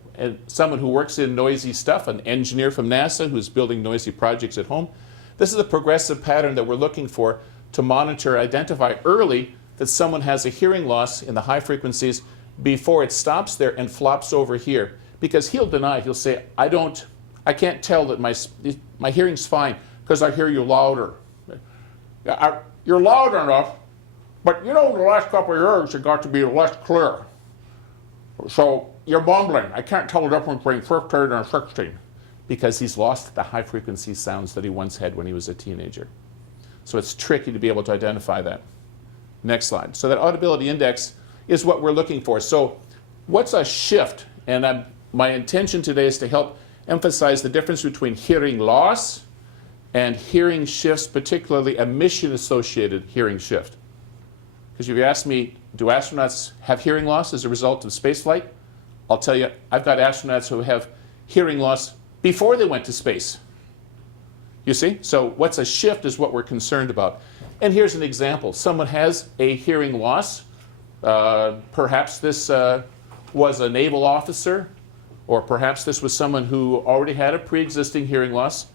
someone who works in noisy stuff, an engineer from NASA who's building noisy projects at home, this is a progressive pattern that we're looking for to monitor, identify early that someone has a hearing loss in the high frequencies before it stops there and flops over here. Because he'll deny, he'll say, I can't tell that my hearing's fine because I hear you louder. You're loud enough, but you know the last couple of years it got to be less clear. So you're mumbling. I can't tell the difference between 15 and 16 because he's lost the high frequency sounds that he once had when he was a teenager. So it's tricky to be able to identify that. Next slide. So that audibility index is what we're looking for. So what's a shift? And my intention today is to help emphasize the difference between hearing loss and hearing shifts, particularly emission-associated hearing shift. Because if you ask me, do astronauts have hearing loss as a result of spaceflight? I'll tell you, I've got astronauts who have hearing loss before they went to space. You see? So what's a shift is what we're concerned about. And here's an example. Someone has a hearing loss. Perhaps this was a naval officer, or perhaps this was someone who already had a pre-existing hearing loss.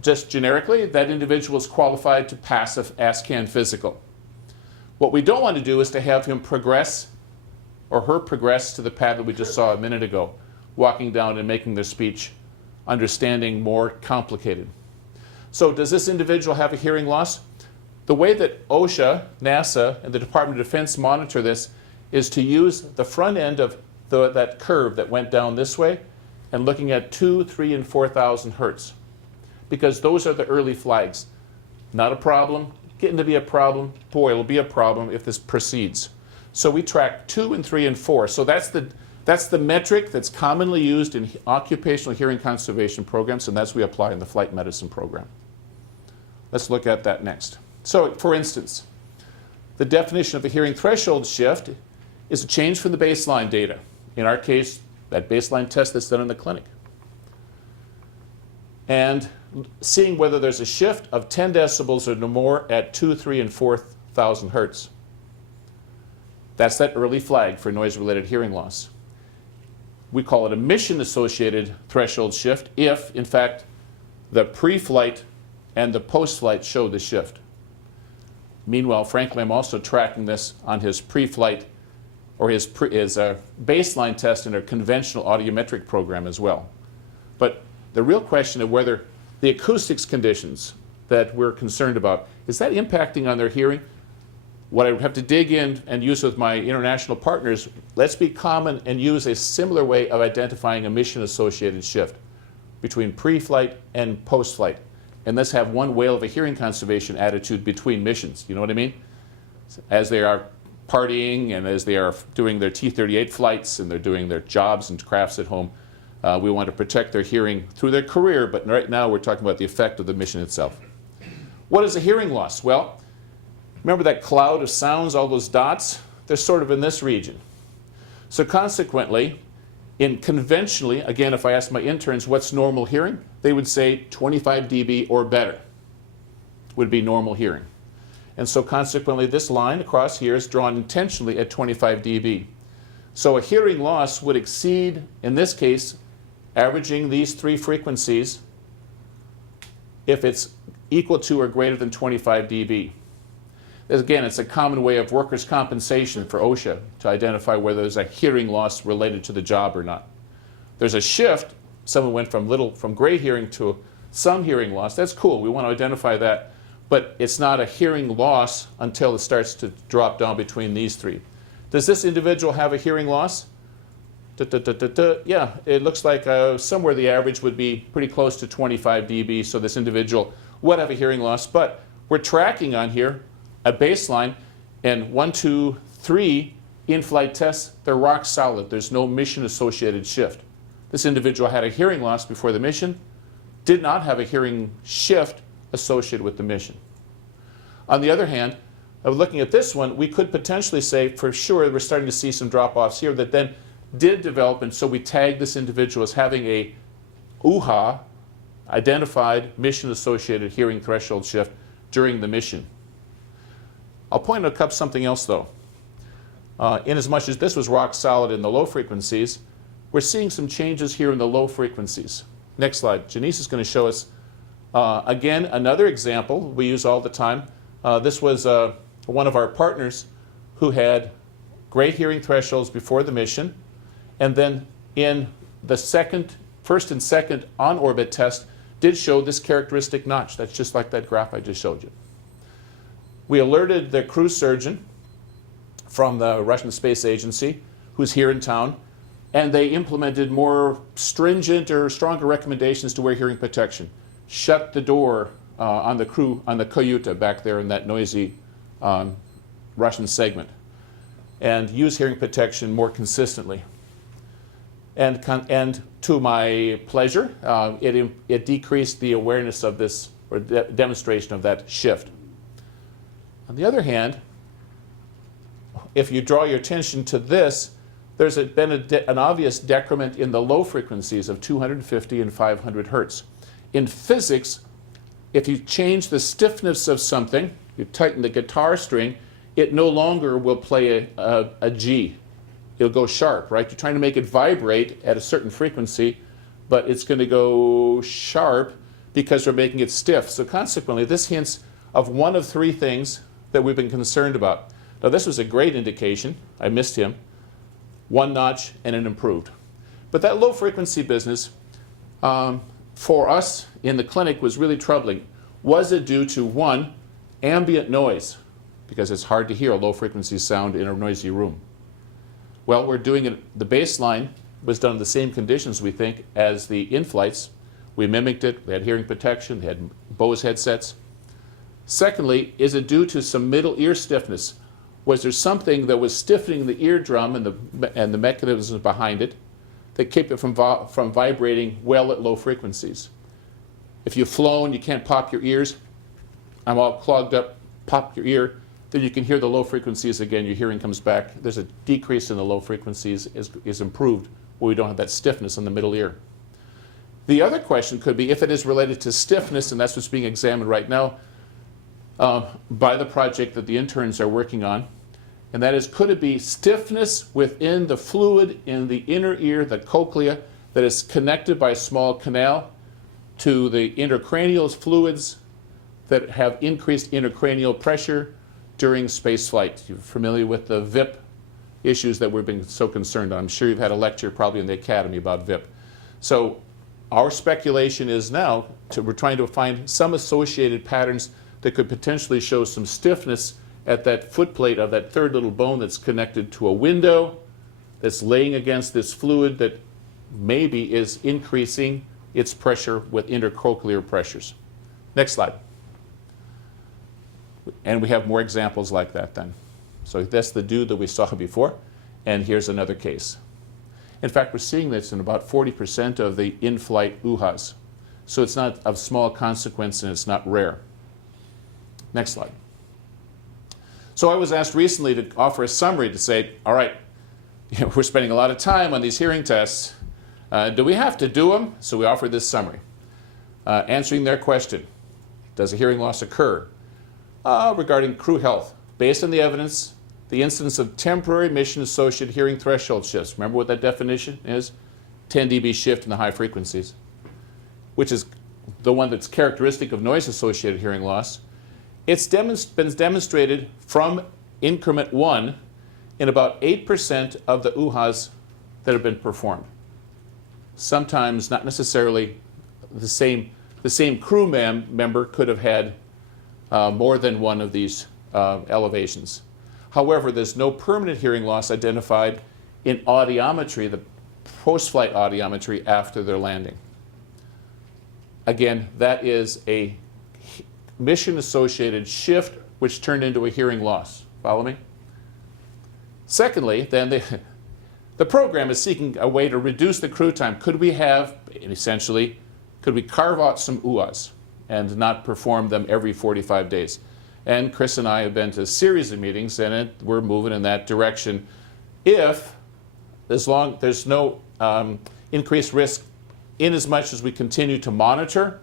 Just generically, that individual is qualified to pass a ASCAN physical. What we don't want to do is to have him progress, or her progress, to the path that we just saw a minute ago, walking down and making their speech understanding more complicated. So does this individual have a hearing loss? The way that OSHA, NASA, and the Department of Defense monitor this is to use the front end of that curve that went down this way and looking at 2, 3, and 4,000 hertz. Because those are the early flags. Not a problem, getting to be a problem. Boy, it'll be a problem if this proceeds. So we track 2 and 3 and 4. So that's the metric that's commonly used in occupational hearing conservation programs, and that's what we apply in the flight medicine program. Let's look at that next. So, for instance, the definition of a hearing threshold shift is a change from the baseline data. In our case, that baseline test that's done in the clinic. And seeing whether there's a shift of 10 decibels or no more at 2, 3, and 4,000 hertz. That's that early flag for noise-related hearing loss. We call it a mission-associated threshold shift if, in fact, the pre-flight and the post-flight show the shift. Meanwhile, frankly, I'm also tracking this on his pre-flight or his baseline test in a conventional audiometric program as well. But the real question of whether the acoustics conditions that we're concerned about, is that impacting on their hearing? What I would have to dig in and use with my international partners, let's be common and use a similar way of identifying a mission-associated shift between pre-flight and post-flight. And let's have one whale of a hearing conservation attitude between missions. You know what I mean? As they are partying and as they are doing their T-38 flights and they're doing their jobs and crafts at home. We want to protect their hearing through their career, but right now we're talking about the effect of the mission itself. What is a hearing loss? Well, remember that cloud of sounds, all those dots? They're sort of in this region. So consequently, conventionally, again, if I asked my interns what's normal hearing, they would say 25 dB or better would be normal hearing. And so consequently, this line across here is drawn intentionally at 25 dB. So a hearing loss would exceed, in this case, averaging these three frequencies if it's equal to or greater than 25 dB. Again, it's a common way of workers' compensation for OSHA to identify whether there's a hearing loss related to the job or not. There's a shift. Someone went from great hearing to some hearing loss. That's cool. We want to identify that. But it's not a hearing loss until it starts to drop down between these three. Does this individual have a hearing loss? Yeah, it looks like somewhere the average would be pretty close to 25 dB, so this individual would have a hearing loss. But we're tracking on here a baseline, and 1, 2, 3 in-flight tests, they're rock solid. There's no mission-associated shift. This individual had a hearing loss before the mission, did not have a hearing shift associated with the mission. On the other hand, looking at this one, we could potentially say for sure we're starting to see some drop-offs here that then did develop, and so we tagged this individual as having a UHA, identified mission-associated hearing threshold shift during the mission. I'll point out something else though. Inasmuch as this was rock solid in the low frequencies, we're seeing some changes here in the low frequencies. Next slide. Janice is going to show us, again, another example we use all the time. This was one of our partners who had great hearing thresholds before the mission, and then in the first and second on-orbit test did show this characteristic notch. That's just like that graph I just showed you. We alerted the crew surgeon from the Russian Space Agency, who's here in town, and they implemented more stringent or stronger recommendations to wear hearing protection. Shut the door on the crew, on the Kayuta back there in that noisy Russian segment, and use hearing protection more consistently. And to my pleasure, it decreased the awareness of this, or demonstration of that shift. On the other hand, if you draw your attention to this, there's been an obvious decrement in the low frequencies of 250 and 500 hertz. In physics, if you change the stiffness of something, you tighten the guitar string, it no longer will play a G. It'll go sharp, right? You're trying to make it vibrate at a certain frequency, but it's going to go sharp because we're making it stiff. So consequently, this hints of one of three things that we've been concerned about. Now, this was a great indication. I missed him. One notch and it improved. But that low frequency business for us in the clinic was really troubling. Was it due to, one, ambient noise? Because it's hard to hear a low frequency sound in a noisy room. Well, we're doing it, the baseline was done in the same conditions, we think, as the in-flights. We mimicked it. They had hearing protection. They had Bose headsets. Secondly, is it due to some middle ear stiffness? Was there something that was stiffening the eardrum and the mechanisms behind it that kept it from vibrating well at low frequencies? If you've flown, you can't pop your ears. I'm all clogged up. Pop your ear. Then you can hear the low frequencies again. Your hearing comes back. There's a decrease in the low frequencies is improved where we don't have that stiffness in the middle ear. The other question could be if it is related to stiffness, and that's what's being examined right now by the project that the interns are working on, and that is, could it be stiffness within the fluid in the inner ear, the cochlea, that is connected by a small canal to the intracranial fluids that have increased intracranial pressure during space flight? You're familiar with the VIP issues that we've been so concerned on. I'm sure you've had a lecture probably in the academy about VIP. So our speculation is now we're trying to find some associated patterns that could potentially show some stiffness at that footplate of that third little bone that's connected to a window that's laying against this fluid that maybe is increasing its pressure with intercochlear pressures. Next slide. And we have more examples like that then. So that's the dude that we saw before, and here's another case. In fact, we're seeing this in about 40% of the in-flight UHAs. So it's not of small consequence and it's not rare. Next slide. So I was asked recently to offer a summary to say, all right, we're spending a lot of time on these hearing tests. Do we have to do them? So we offered this summary. Answering their question, does a hearing loss occur? Regarding crew health, based on the evidence, the incidence of temporary mission-associated hearing threshold shifts. Remember what that definition is? 10 dB shift in the high frequencies, which is the one that's characteristic of noise-associated hearing loss. It's been demonstrated from increment 1 in about 8% of the UHAs that have been performed. Sometimes not necessarily the same crew member could have had more than one of these elevations. However, there's no permanent hearing loss identified in audiometry, the post-flight audiometry after their landing. Again, that is a mission-associated shift which turned into a hearing loss. Follow me? Secondly, then the program is seeking a way to reduce the crew time. Could we have, essentially, could we carve out some UAs and not perform them every 45 days? And Chris and I have been to a series of meetings, and we're moving in that direction. As long there's no increased risk, in as much as we continue to monitor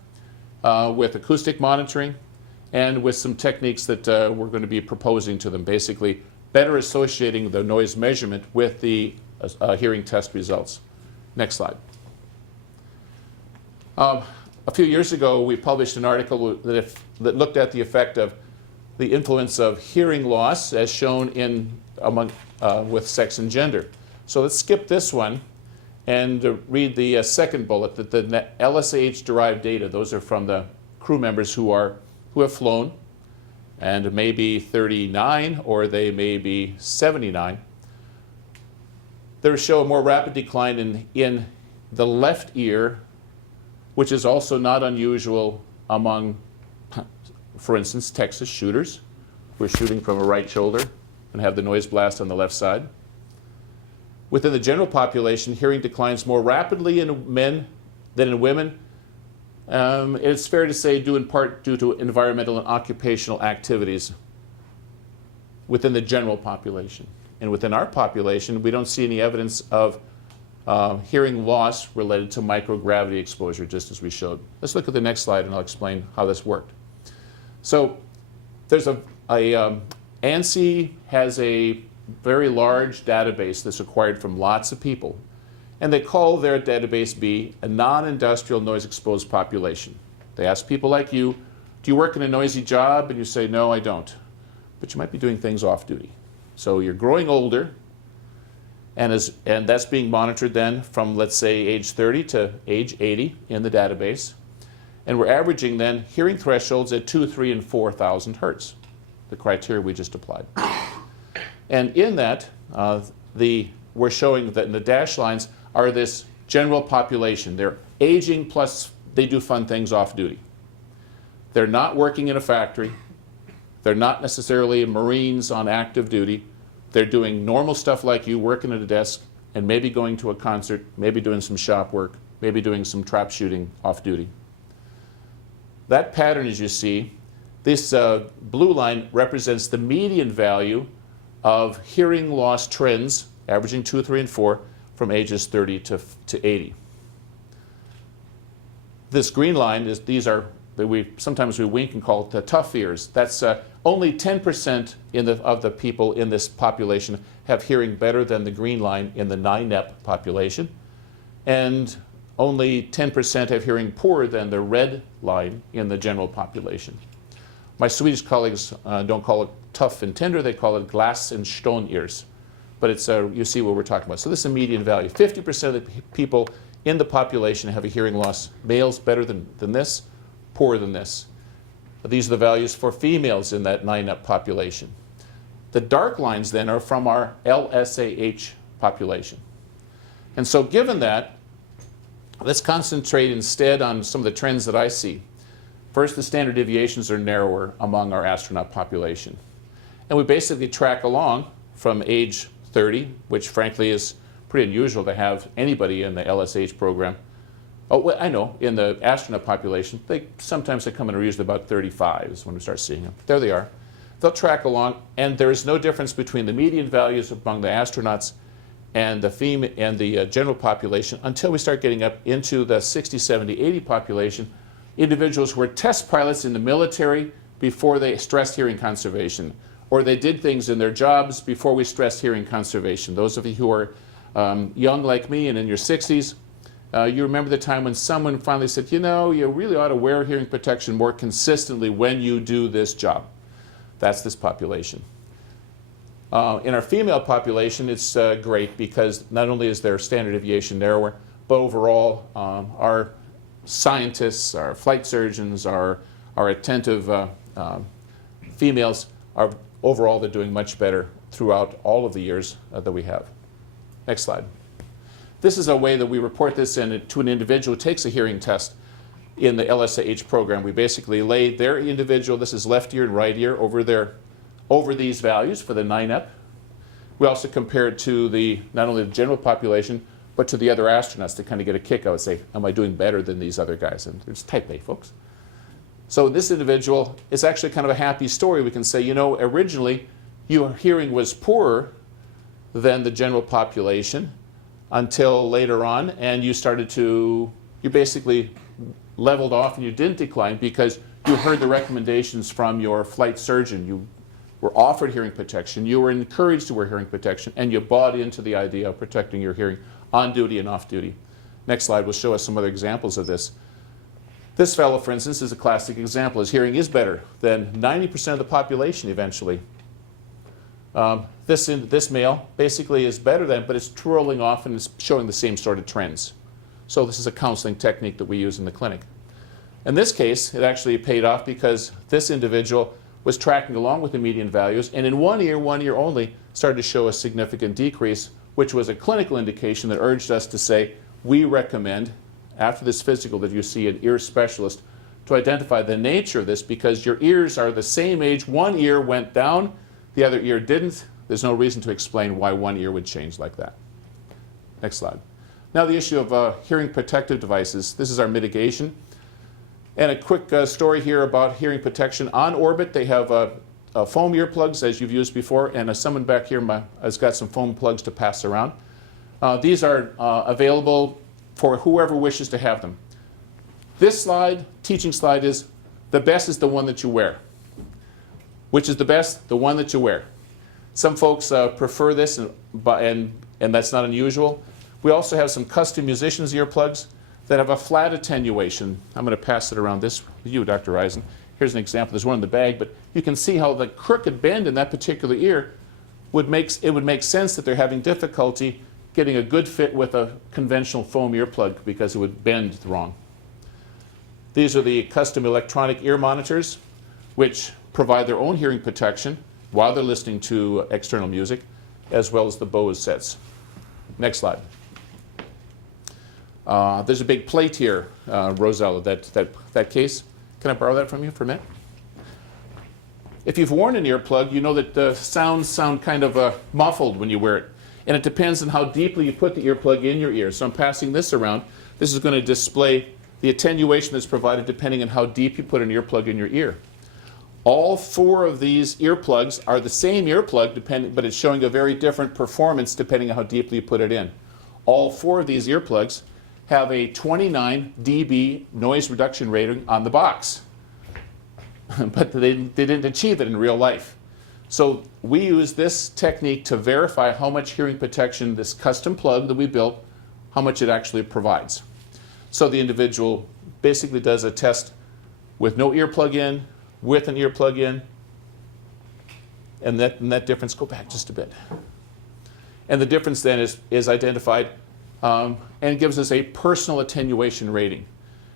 with acoustic monitoring and with some techniques that we're going to be proposing to them, basically better associating the noise measurement with the hearing test results. Next slide. A few years ago, we published an article that looked at the effect of the influence of hearing loss as shown with sex and gender. So let's skip this one and read the second bullet, that the LSAH-derived data, those are from the crew members who have flown, and may be 39 or they may be 79. They show a more rapid decline in the left ear, which is also not unusual among, for instance, Texas shooters. We're shooting from a right shoulder and have the noise blast on the left side. Within the general population, hearing declines more rapidly in men than in women. It's fair to say due in part due to environmental and occupational activities within the general population. And within our population, we don't see any evidence of hearing loss related to microgravity exposure, just as we showed. Let's look at the next slide and I'll explain how this worked. So there's ANSI has a very large database that's acquired from lots of people. And they call their database B a non-industrial noise-exposed population. They ask people like you, do you work in a noisy job? And you say, no, I don't. But you might be doing things off-duty. So you're growing older, and that's being monitored then from, let's say, age 30 to age 80 in the database. And we're averaging then hearing thresholds at 2, 3, and 4,000 hertz, the criteria we just applied. And in that, we're showing that in the dashed lines are this general population. They're aging plus they do fun things off duty. They're not working in a factory. They're not necessarily Marines on active duty. They're doing normal stuff like you, working at a desk, and maybe going to a concert, maybe doing some shop work, maybe doing some trap shooting off duty. That pattern, as you see, this blue line represents the median value of hearing loss trends, averaging 2, 3, and 4, from ages 30 to 80. This green line is, sometimes we wink and call it the tough ears. That's only 10% of the people in this population have hearing better than the green line in the NINEP population. And only 10% have hearing poorer than the red line in the general population. My Swedish colleagues don't call it tough and tender, they call it glass and stone ears. But it's, you see what we're talking about. So this is a median value. 50% of the people in the population have a hearing loss. Males better than this, poorer than this. These are the values for females in that 9-up population. The dark lines then are from our LSAH population. And so given that, let's concentrate instead on some of the trends that I see. First, the standard deviations are narrower among our astronaut population. And we basically track along from age 30, which frankly is pretty unusual to have anybody in the LSH program. Oh, well, I know, in the astronaut population, sometimes they come in usually about 35 is when we start seeing them. There they are. They'll track along, and there is no difference between the median values among the astronauts and the general population until we start getting up into the 60, 70, 80 population, individuals who were test pilots in the military before they stressed hearing conservation, or they did things in their jobs before we stressed hearing conservation. Those of you who are young like me and in your 60s, you remember the time when someone finally said, you know, you really ought to wear hearing protection more consistently when you do this job. That's this population. In our female population, it's great because not only is their standard deviation narrower, but overall our scientists, our flight surgeons, our attentive females, overall they're doing much better throughout all of the years that we have. Next slide. This is a way that we report this to an individual who takes a hearing test in the LSAH program. We basically lay their individual, this is left ear and right ear, over these values for the 9EP. We also compare it to not only the general population, but to the other astronauts to kind of get a kick out and say, am I doing better than these other guys? And it's type A, folks. So this individual is actually kind of a happy story. We can say, you know, originally your hearing was poorer than the general population until later on, and you basically leveled off and you didn't decline because you heard the recommendations from your flight surgeon. You were offered hearing protection, you were encouraged to wear hearing protection, and you bought into the idea of protecting your hearing on duty and off duty. Next slide will show us some other examples of this. This fellow, for instance, is a classic example. His hearing is better than 90% of the population eventually. This male basically is better than, but it's twirling off and it's showing the same sort of trends. So this is a counseling technique that we use in the clinic. In this case, it actually paid off because this individual was tracking along with the median values, and in 1 year only, started to show a significant decrease, which was a clinical indication that urged us to say, we recommend, after this physical, that you see an ear specialist to identify the nature of this, because your ears are the same age. One ear went down, the other ear didn't. There's no reason to explain why one ear would change like that. Next slide. Now the issue of hearing protective devices. This is our mitigation. And a quick story here about hearing protection. On orbit, they have foam earplugs, as you've used before, and someone back here has got some foam plugs to pass around. These are available for whoever wishes to have them. This slide, teaching slide, is the best is the one that you wear. Which is the best? The one that you wear. Some folks prefer this, and that's not unusual. We also have some custom musicians' earplugs that have a flat attenuation. I'm going to pass it around this with you, Dr. Eisen. Here's an example. There's one in the bag, but you can see how the crooked bend in that particular ear would make sense that they're having difficulty getting a good fit with a conventional foam earplug because it would bend wrong. These are the custom electronic ear monitors, which provide their own hearing protection while they're listening to external music, as well as the Bose sets. Next slide. There's a big plate here, Rosella, that case. Can I borrow that from you for a minute? If you've worn an earplug, you know that the sounds sound kind of muffled when you wear it. And it depends on how deeply you put the earplug in your ear. So I'm passing this around. This is going to display the attenuation that's provided depending on how deep you put an earplug in your ear. All four of these earplugs are the same earplug, but it's showing a very different performance depending on how deeply you put it in. All four of these earplugs have a 29 dB noise reduction rating on the box. But they didn't achieve it in real life. So we use this technique to verify how much hearing protection this custom plug that we built, how much it actually provides. So the individual basically does a test with no earplug in, with an earplug in, and that difference, go back just a bit. And the difference then is identified and gives us a personal attenuation rating.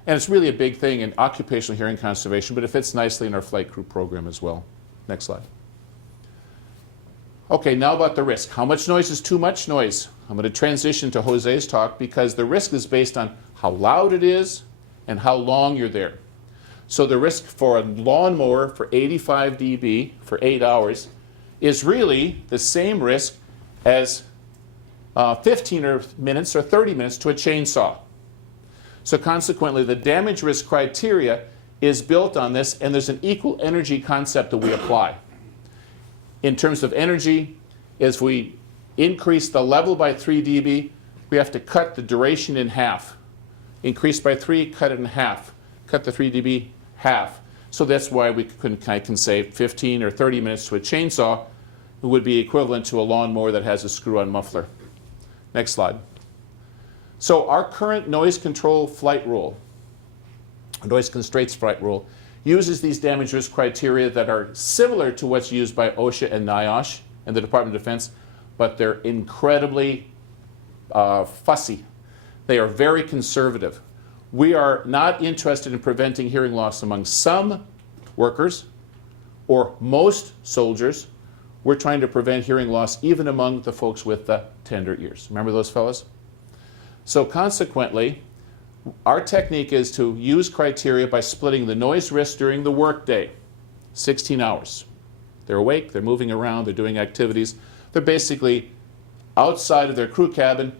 And it's really a big thing in occupational hearing conservation, but it fits nicely in our flight crew program as well. Next slide. Okay, now about the risk. How much noise is too much noise? I'm going to transition to Jose's talk because the risk is based on how loud it is and how long you're there. So the risk for a lawnmower for 85 dB for 8 hours is really the same risk as 15 minutes or 30 minutes to a chainsaw. So consequently, the damage risk criteria is built on this, and there's an equal energy concept that we apply. In terms of energy, if we increase the level by 3 dB, we have to cut the duration in half. Increase by 3, cut it in half. Cut the 3 dB half. So that's why I can say 15 or 30 minutes to a chainsaw would be equivalent to a lawnmower that has a screw-on muffler. Next slide. So our current noise control flight rule, noise constraints flight rule, uses these damage risk criteria that are similar to what's used by OSHA and NIOSH and the Department of Defense, but they're incredibly fussy. They are very conservative. We are not interested in preventing hearing loss among some workers or most soldiers. We're trying to prevent hearing loss even among the folks with the tender ears. Remember those fellas? So consequently, our technique is to use criteria by splitting the noise risk during the workday, 16 hours. They're awake, they're moving around, they're doing activities. They're basically outside of their crew cabin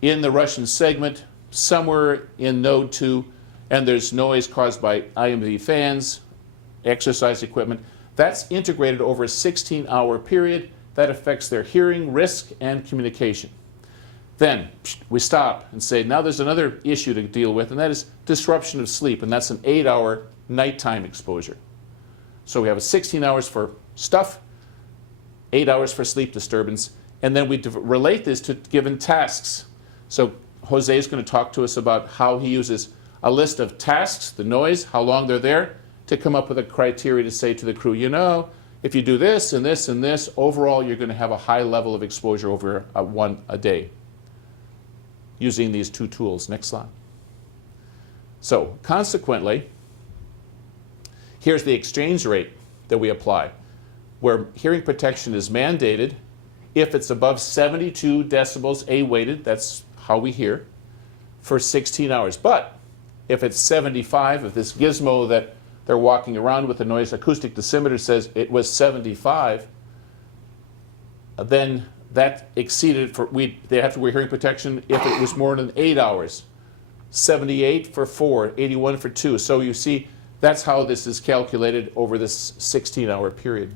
in the Russian segment, somewhere in node 2, and there's noise caused by IMV fans, exercise equipment. That's integrated over a 16-hour period. That affects their hearing, risk, and communication. Then we stop and say, now there's another issue to deal with, and that is disruption of sleep, and that's an 8-hour nighttime exposure. So we have 16 hours for stuff, 8 hours for sleep disturbance, and then we relate this to given tasks. So Jose is going to talk to us about how he uses a list of tasks, the noise, how long they're there, to come up with a criteria to say to the crew, you know, if you do this and this and this, overall you're going to have a high level of exposure over a day using these two tools. Next slide. So consequently, here's the exchange rate that we apply, where hearing protection is mandated if it's above 72 decibels A-weighted, that's how we hear, for 16 hours. But if it's 75, if this gizmo that they're walking around with the noise acoustic dosimeter says it was 75, then that exceeded they have to wear hearing protection if it was more than 8 hours. 78 for 4, 81 for 2. So you see, that's how this is calculated over this 16-hour period.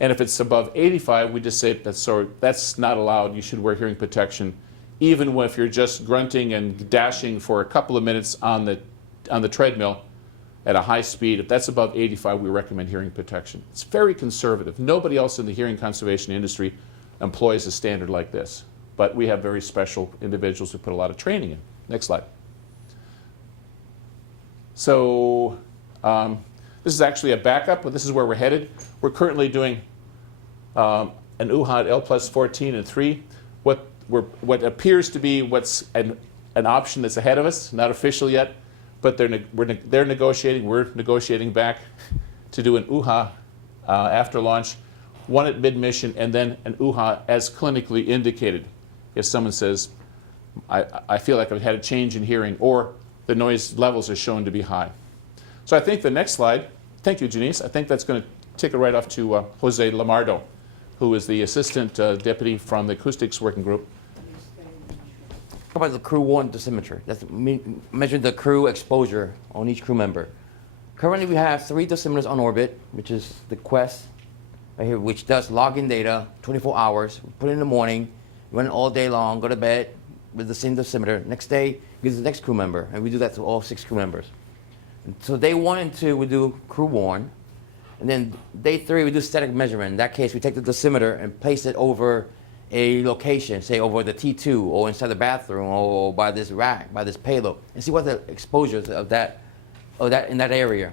And if it's above 85, we just say that's not allowed. You should wear hearing protection, even if you're just grunting and dashing for a couple of minutes on the treadmill at a high speed. If that's above 85, we recommend hearing protection. It's very conservative. Nobody else in the hearing conservation industry employs a standard like this. But we have very special individuals who put a lot of training in. Next slide. So this is actually a backup, but this is where we're headed. We're currently doing an UHA at L+14 and 3. What appears to be what's an option that's ahead of us, not official yet, but they're negotiating. We're negotiating back to do an UHA after launch, one at mid-mission, and then an UHA as clinically indicated. If someone says, I feel like I've had a change in hearing, or the noise levels are shown to be high. So I think the next slide, thank you, Janice. I think that's going to take it right off to Jose Lamardo, who is the assistant deputy from the Acoustics Working Group. How about the crew 1 dosimeter? That's measuring the crew exposure on each crew member. Currently we have 3 dosimeters on orbit, which is the Quest right here, which does login data 24 hours. We put it in the morning, run it all day long, go to bed with the same dosimeter. Next day, gives the next crew member, and we do that to all 6 crew members. And so day 1 and 2, we do crew 1. And then day 3, we do static measurement. In that case, we take the dosimeter and place it over a location, say over the T2 or inside the bathroom or by this rack, by this payload, and see what the exposures of that in that area.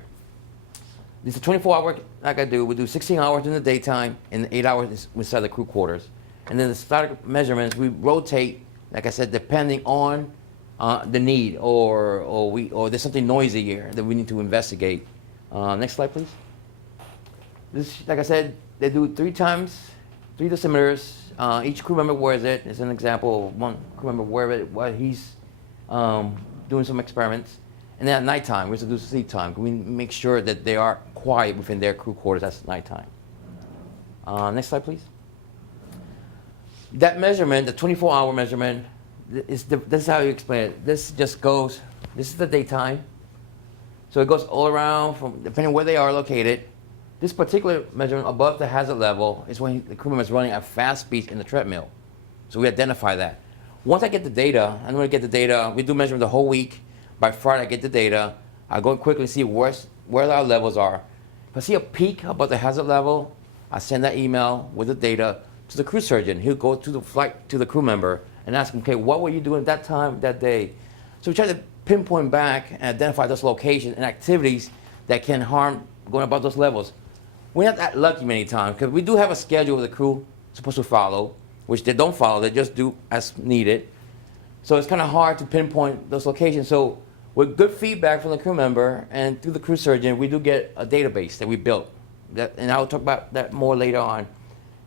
This is 24-hour, like I do. We do 16 hours in the daytime and 8 hours inside the crew quarters. And then the static measurements, we rotate, like I said, depending on the need or there's something noisy here that we need to investigate. Next slide, please. This, like I said, they do 3 dosimeters. Each crew member wears it. It's an example of one crew member wears it while he's doing some experiments. And then at nighttime, we have to do sleep time. We make sure that they are quiet within their crew quarters. That's nighttime. Next slide, please. That measurement, the 24-hour measurement, this is how you explain it. This just goes, this is the daytime. So it goes all around, from depending where they are located. This particular measurement above the hazard level is when the crew member is running at fast speeds in the treadmill. So we identify that. Once I get the data, I'm going to get the data. We do measurement the whole week. By Friday, I get the data. I go and quickly see where our levels are. If I see a peak above the hazard level, I send that email with the data to the crew surgeon. He'll go to the flight to the crew member and ask him, okay, what were you doing at that time, that day? So we try to pinpoint back and identify those locations and activities that can harm going above those levels. We're not that lucky many times because we do have a schedule the crew is supposed to follow, which they don't follow, they just do as needed. So it's kind of hard to pinpoint those locations. So with good feedback from the crew member and through the crew surgeon, we do get a database that we built. And I'll talk about that more later on.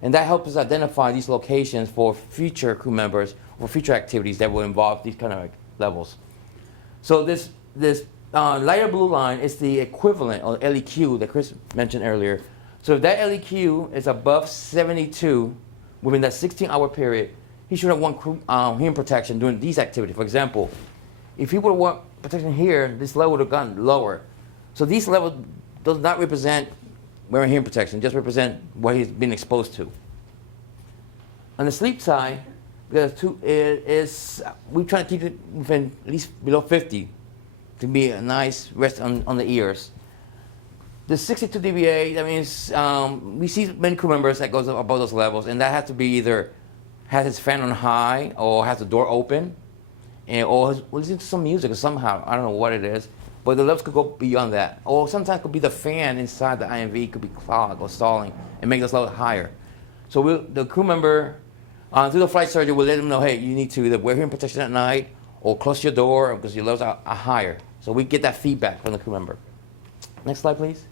And that helps us identify these locations for future crew members or future activities that will involve these kind of levels. So this lighter blue line is the equivalent, or LEQ, that Chris mentioned earlier. So if that LEQ is above 72 within that 16-hour period, he should have one hearing protection during these activities. For example, if he would have want protection here, this level would have gotten lower. So these levels does not represent wearing hearing protection, just represent what he's been exposed to. On the sleep side, we try to keep it within at least below 50 to be a nice rest on the ears. The 62 dBA, that means we see many crew members that goes above those levels, and that has to be either has his fan on high or has the door open, or listening to some music or somehow, I don't know what it is, but the levels could go beyond that. Or sometimes it could be the fan inside the IMV could be clogged or stalling and make those levels higher. So the crew member, through the flight surgeon, will let them know, hey, you need to either wear hearing protection at night or close your door because your levels are higher. So we get that feedback from the crew member. Next slide, please.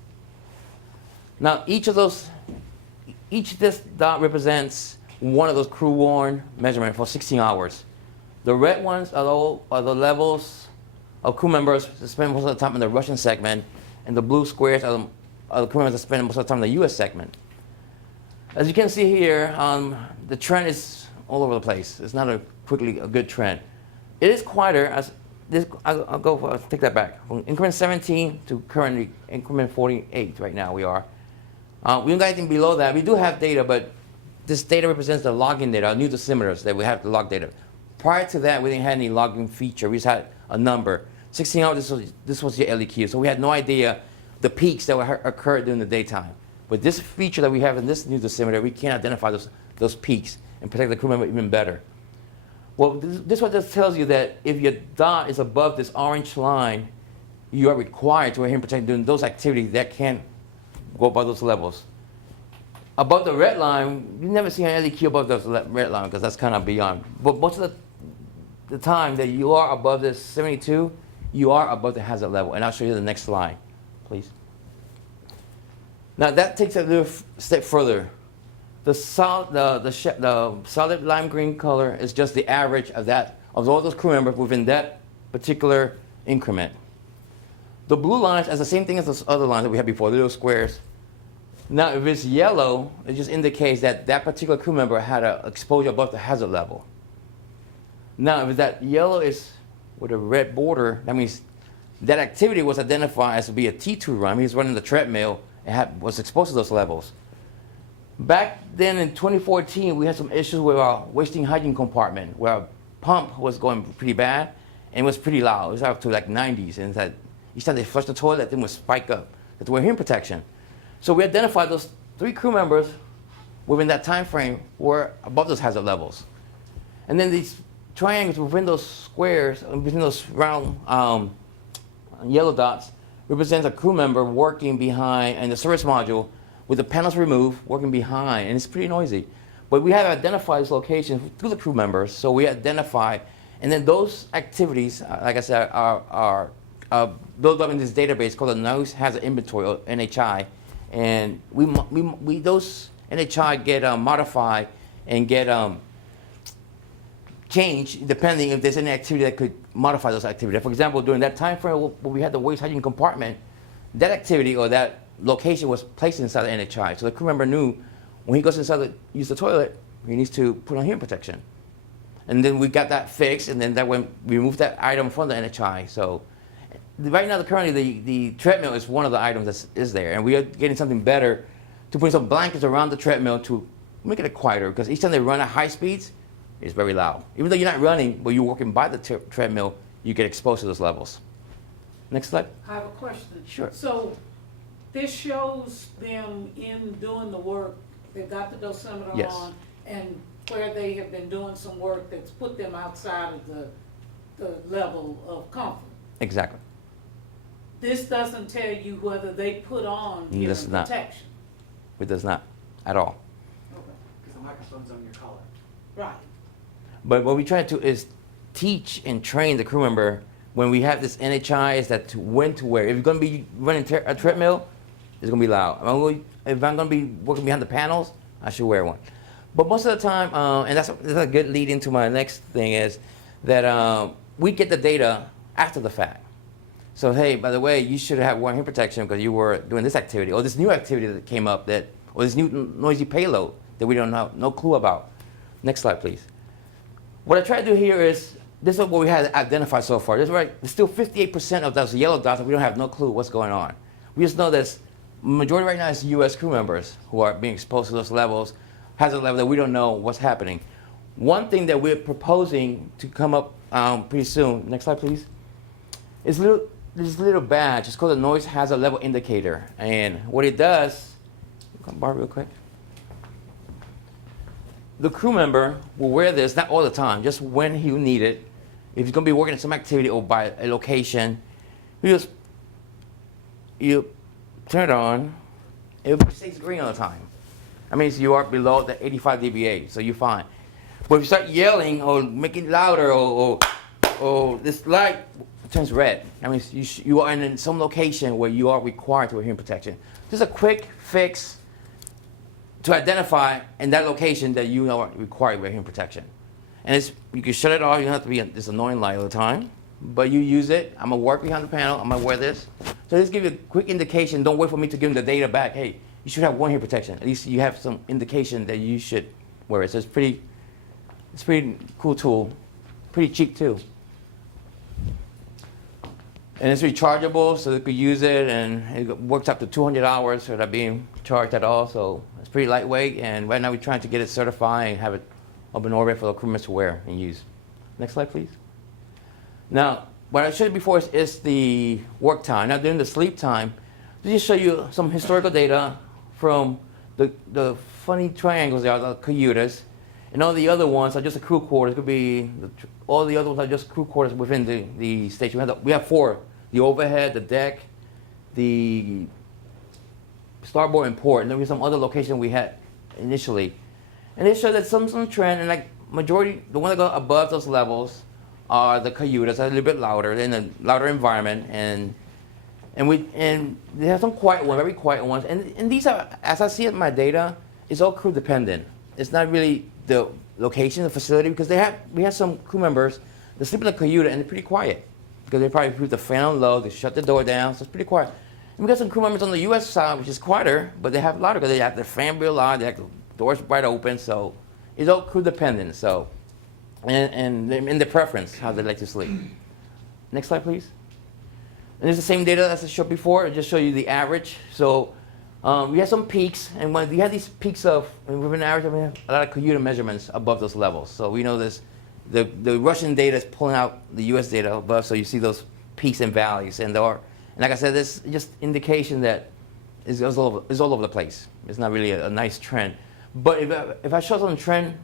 Now, each of this dot represents one of those crew-worn measurements for 16 hours. The red ones are the levels of crew members that spend most of the time in the Russian segment, and the blue squares are the crew members that spend most of the time in the US segment. As you can see here, the trend is all over the place. It's not a good trend. It is quieter as this. I'll take that back. From increment 17 to currently increment 48 right now we are. We don't got anything below that. We do have data, but this data represents the logging data, our new dosimeters that we have to log data. Prior to that, we didn't have any logging feature. We just had a number. 16 hours, this was your LEQ. So we had no idea the peaks that occurred during the daytime. With this feature that we have in this new dosimeter, we can identify those peaks and protect the crew member even better. Well, this one just tells you that if your dot is above this orange line, you are required to wear hearing protection during those activities that can go above those levels. Above the red line, you never see an LEQ above the red line because that's kind of beyond. But most of the time that you are above this 72, you are above the hazard level. And I'll show you the next slide, please. Now that takes a little step further. The solid lime green color is just the average of all those crew members within that particular increment. The blue lines is the same thing as those other lines that we had before, the little squares. Now, if it's yellow, it just indicates that that particular crew member had an exposure above the hazard level. Now, if that yellow is with a red border, that means that activity was identified as to be a T2 run. He was running the treadmill and was exposed to those levels. Back then in 2014, we had some issues with our wasting hygiene compartment, where our pump was going pretty bad and it was pretty loud. It was up to like 90s, and that each time they flushed the toilet, that thing would spike up. That they were hearing protection. So we identified those 3 crew members within that time frame were above those hazard levels. And then these triangles within those squares, within those round yellow dots, represents a crew member working behind in the service module with the panels removed, working behind, and it's pretty noisy. But we have identified these locations through the crew members, so we identify, and then those activities, like I said, are built up in this database called the Noise Hazard Inventory, or NHI, and those NHI get modified and get changed depending if there's any activity that could modify those activities. For example, during that time frame where we had the waste hygiene compartment, that activity or that location was placed inside the NHI. So the crew member knew when he goes inside to use the toilet, he needs to put on hearing protection. And then we got that fixed, and then that went, we removed that item from the NHI. So right now, currently, the treadmill is one of the items that is there, and we are getting something better to put some blankets around the treadmill to make it quieter, because each time they run at high speeds, it's very loud. Even though you're not running, but you're walking by the treadmill, you get exposed to those levels. Next slide. I have a question. Sure. So this shows them in doing the work, they've got the dosimeter Yes. on, and where they have been doing some work that's put them outside of the level of comfort. Exactly. This doesn't tell you whether they put on hearing does not. protection. It does not at all. Okay. Because the microphone's on your collar. Right. But what we try to is teach and train the crew member when we have this NHI is that when to wear. If you're going to be running a treadmill, it's going to be loud. If I'm going to be working behind the panels, I should wear one. But most of the time, and that's a good lead into my next thing, is that we get the data after the fact. So hey, by the way, you should have worn hearing protection because you were doing this activity, or this new activity that came up, or this new noisy payload that we don't have no clue about. Next slide, please. What I try to do here is, this is what we had identified so far. There's still 58% of those yellow dots that we don't have no clue what's going on. We just know that majority right now is U.S. crew members who are being exposed to those levels, hazard level that we don't know what's happening. One thing that we're proposing to come up pretty soon, next slide please, is this little badge. It's called a noise hazard level indicator. And what it does, come bar real quick. The crew member will wear this, not all the time, just when he need it. If he's going to be working at some activity or by a location, you turn it on, it stays green all the time. That means you are below the 85 dBA, so you're fine. But if you start yelling or making it louder or this light turns red, that means you are in some location where you are required to wear hearing protection. Just a quick fix to identify in that location that you are required to wear hearing protection. And you can shut it off, you don't have to be this annoying light all the time, but you use it. I'm gonna work behind the panel, I'm gonna wear this. So just give you a quick indication, don't wait for me to give them the data back. Hey, you should have one hearing protection. At least you have some indication that you should wear it. So it's pretty cool tool, pretty cheap too. And it's rechargeable, so they could use it, and it works up to 200 hours without being charged at all. So it's pretty lightweight, and right now we're trying to get it certified and have it up in orbit for the crew members to wear and use. Next slide, please. Now, what I showed you before is the work time. Now, during the sleep time, let me just show you some historical data from the funny triangles there, the cayutas, and all the other ones are just the crew quarters. It could be all the other ones are just crew quarters within the station. We have four: the overhead, the deck, the starboard and port, and then we have some other location we had initially. And they show that some trend, and like majority, the ones that go above those levels are the cayutas, are a little bit louder, in a louder environment, and they have some quiet ones, very quiet ones. And these are, as I see it in my data, it's all crew dependent. It's not really the location, the facility, because we have some crew members that sleep in the cayuta and they're pretty quiet because they probably put the fan on low, they shut the door down, so it's pretty quiet. And we got some crew members on the U.S. side, which is quieter, but they have louder because they have the fan real loud, they have the doors wide open, so it's all crew dependent. So, and in the preference, how they like to sleep. Next slide, please. And it's the same data as I showed before. I just show you the average. So we have some peaks, and when we have these peaks of, with an average, we have a lot of cayuta measurements above those levels. So we know this. The Russian data is pulling out the U.S. data above, so you see those peaks and valleys, and like I said, this is just indication that it's all over the place. It's not really a nice trend. But if I show some trend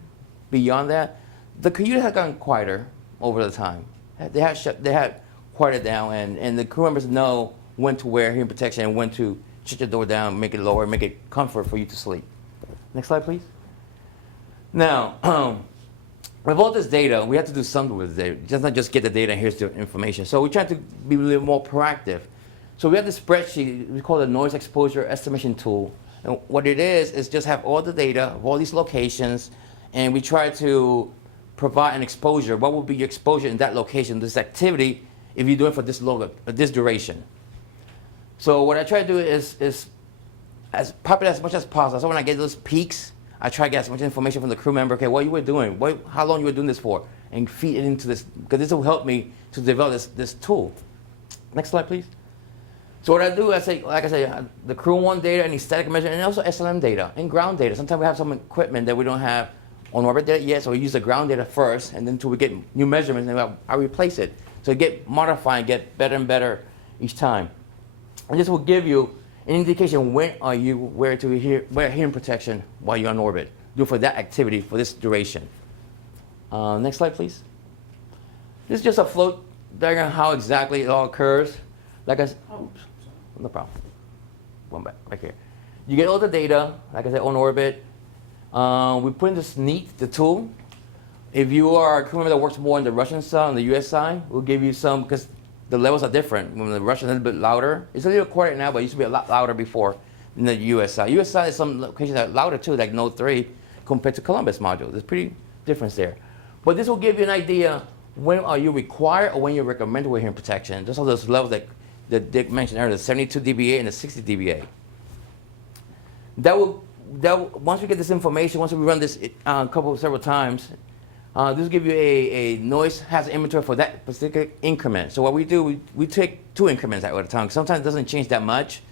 beyond that, the cayuta has gotten quieter over the time. They had quieted down, and the crew members know when to wear hearing protection and when to shut your door down, make it lower, make it comfort for you to sleep. Next slide, please. Now, with all this data, we have to do something with the data. Just not just get the data and here's the information. So we try to be a little more proactive. So we have this spreadsheet, we call it a noise exposure estimation tool. And what it is just have all the data of all these locations, and we try to provide an exposure. What would be your exposure in that location, this activity, if you're doing for this duration? So what I try to do is as popular as much as possible. So when I get those peaks, I try to get as much information from the crew member. Okay, what you were doing, how long you were doing this for, and feed it into this, because this will help me to develop this tool. Next slide, please. So what I do, I say, like I say, the crew one data and static measurement, and also SLM data and ground data. Sometimes we have some equipment that we don't have on orbit data yet, so we use the ground data first, and then until we get new measurements, and then I replace it. So it get modified, and get better and better each time. And this will give you an indication when are you wear hearing protection while you're on orbit. Do for that activity for this duration. Next slide, please. This is just a flow diagram how exactly it all occurs. Like I said, no problem. One back here. You get all the data, like I said, on orbit. We put in this NEAT, the tool. If you are a crew member that works more on the Russian side, on the US side, we'll give you some, because the levels are different. When the Russian is a little bit louder, it's a little quiet now, but it used to be a lot louder before in the US side. US side is some locations that are louder too, like Node 3 compared to Columbus module. There's pretty difference there. But this will give you an idea when are you required or when you're recommended to wear hearing protection. Those are those levels that Dick mentioned earlier, the 72 dBA and the 60 dBA. Once we get this information, once we run this several times, this will give you a noise hazard inventory for that particular increment. So what we do, we take 2 increments at a time. Sometimes it doesn't change that much.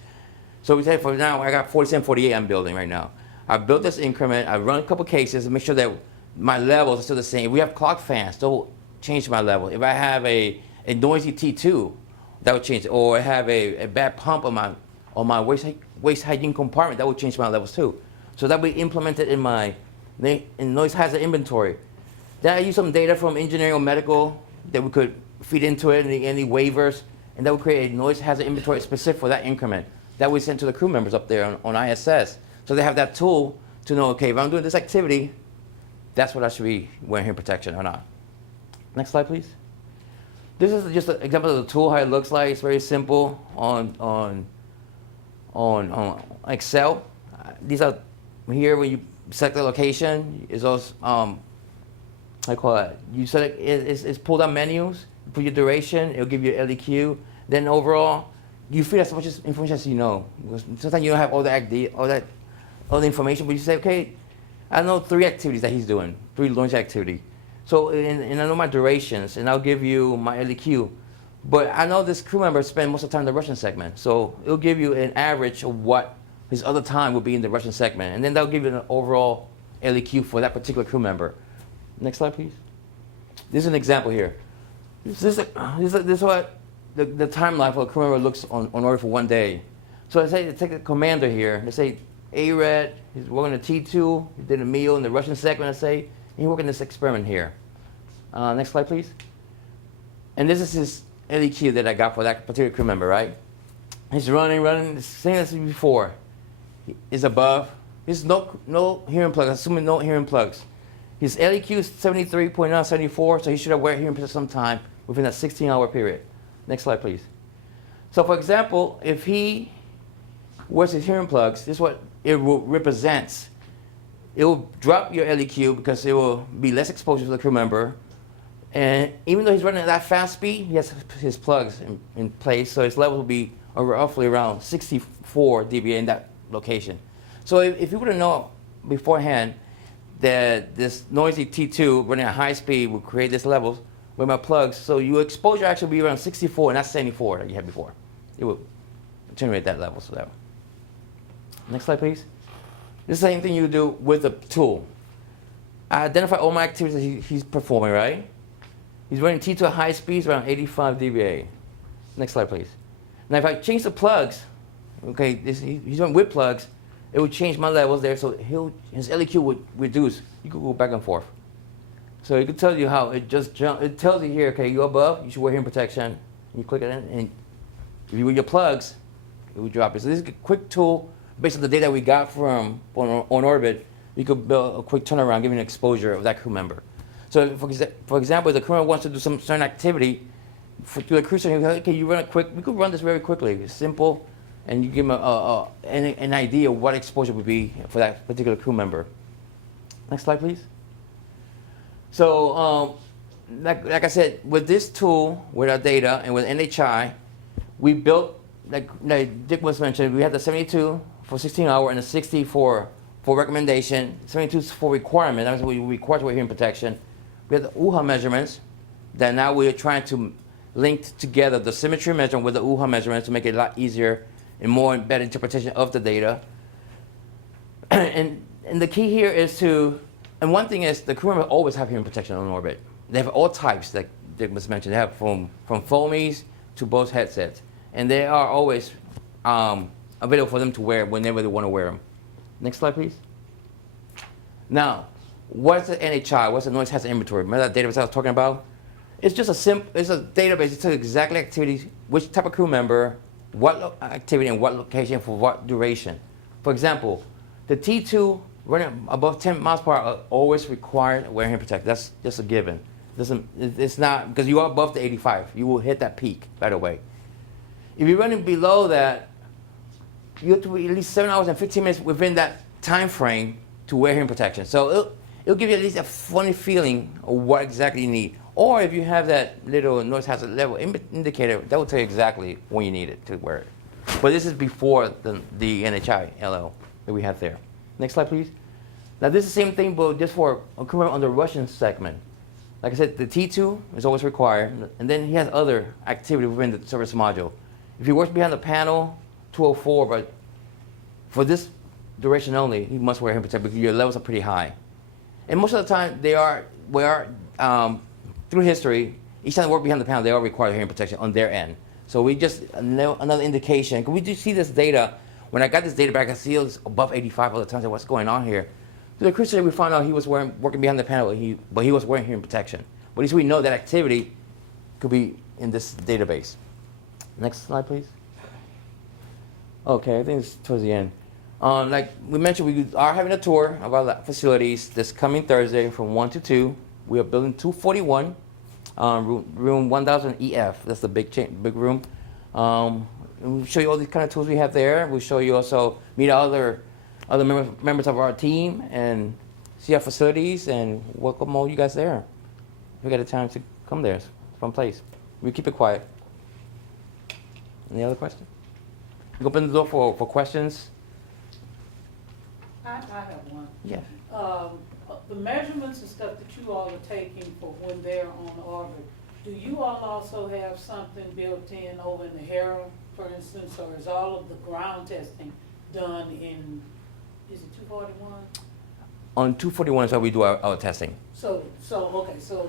So we say for now, I got 47, 48 I'm building right now. I built this increment, I run a couple cases to make sure that my levels are still the same. If we have clock fans, they'll change my level. If I have a noisy T2, that would change it. Or I have a bad pump on my waste hygiene compartment, that would change my levels too. So that will be implemented in my noise hazard inventory. Then I use some data from engineering or medical that we could feed into it, any waivers, and that would create a noise hazard inventory specific for that increment. That we send to the crew members up there on ISS. So they have that tool to know, okay, if I'm doing this activity, that's what I should be wearing hearing protection or not. Next slide, please. This is just an example of the tool, how it looks like. It's very simple on Excel. These are here when you select the location. Is those I call it. You select it's pull down menus. Put your duration. It'll give you LEQ. Then overall, you feed as much information as you know. Because sometimes you don't have all the information, but you say, okay, I know 3 activities that he's doing, 3 launch activity. So, and I know my durations, and I'll give you my LEQ. But I know this crew member spent most of the time in the Russian segment. So it'll give you an average of what his other time will be in the Russian segment. And then that'll give you an overall LEQ for that particular crew member. Next slide, please. This is an example here. This is what the timeline for a crew member looks on order for one day. So let's say, take the commander here. Let's say ARED, he's working a T2, he did a meal in the Russian segment, let's say, and he's working this experiment here. Next slide, please. And this is his LEQ that I got for that particular crew member, right? He's running, the same as before. He is above. There's no hearing plugs, assuming no hearing plugs. His LEQ is 73.9, 74, so he should have wear hearing plugs sometime within that 16-hour period. Next slide, please. So for example, if he wears his hearing plugs, this is what it represents. It will drop your LEQ because it will be less exposure to the crew member. And even though he's running at that fast speed, he has his plugs in place, so his level will be roughly around 64 dBA in that location. So if you were to know beforehand that this noisy T2 running at high speed will create this levels with my plugs, so your exposure actually will be around 64 and not 74 that you had before. It will generate that level. So that. Next slide, please. The same thing you do with the tool. I identify all my activities that he's performing, right? He's running T2 at high speeds around 85 dBA. Next slide, please. Now, if I change the plugs, okay, he's running with plugs, it would change my levels there, so his LEQ would reduce. You could go back and forth. So it could tell you how it just jump. It tells you here, okay, you're above, you should wear hearing protection. You click it in, and if you wear your plugs, it would drop it. So this is a quick tool based on the data we got from on orbit. We could build a quick turnaround, giving an exposure of that crew member. So for example, if the crew member wants to do some certain activity, to a crew member, okay, you run it quick. We could run this very quickly. It's simple, and you give them an idea of what exposure would be for that particular crew member. Next slide, please. So, like I said, with this tool, with our data, and with NHI, we built, like Dick was mentioning, we had the 72 for 16 hour and a 60 for recommendation, 72 is for requirement. That's what we require to wear hearing protection. We have the UHA measurements that now we're trying to link together the symmetry measurement with the UHA measurements to make it a lot easier and more better interpretation of the data. and the key here is to, and one thing is the crew members always have hearing protection on orbit. They have all types, like Dick was mentioned. They have from foamies to Bose headsets. And they are always available for them to wear whenever they want to wear them. Next slide, please. Now, what's the NHI? What's the noise hazard inventory? Remember that database I was talking about? It's just it's a database. It tells exactly activities, which type of crew member, what activity and what location for what duration. For example, the T2 running above 10 miles per hour are always required wearing hearing protection. That's just a given. It's not, because you are above the 85. You will hit that peak right away. If you're running below that, you have to be at least 7 hours and 15 minutes within that time frame to wear hearing protection. So it'll give you at least a funny feeling of what exactly you need. Or if you have that little noise hazard level indicator, that will tell you exactly when you need it to wear it. But this is before the NHI LL that we have there. Next slide, please. Now this is the same thing, but just for a crew member on the Russian segment. Like I said, the T2 is always required, and then he has other activity within the service module. If he works behind the panel, 204, but for this duration only, he must wear hearing protection because your levels are pretty high. And most of the time, through history, each time they work behind the panel, they are required hearing protection on their end. So we just, another indication, because we do see this data. When I got this data back, I see it was above 85 all the time. So what's going on here? So the Christian, we found out he was working behind the panel, but he was wearing hearing protection. But at least we know that activity could be in this database. Next slide, please. Okay, I think it's towards the end. Like we mentioned, we are having a tour of our facilities this coming Thursday from 1 to 2. We are building 241, room 1000 EF. That's the big room. And we'll show you all these kind of tools we have there. We'll show you also meet other members of our team and see our facilities and welcome all you guys there. If you get a time to come there, it's a fun place. We keep it quiet. Any other questions? You open the door for questions. I have one. Yeah. The measurements and stuff that you all are taking for when they're on orbit, do you all also have something built in over in the Hera, for instance, or is all of the ground testing done in, is it 241? On 241 is how we do our testing. So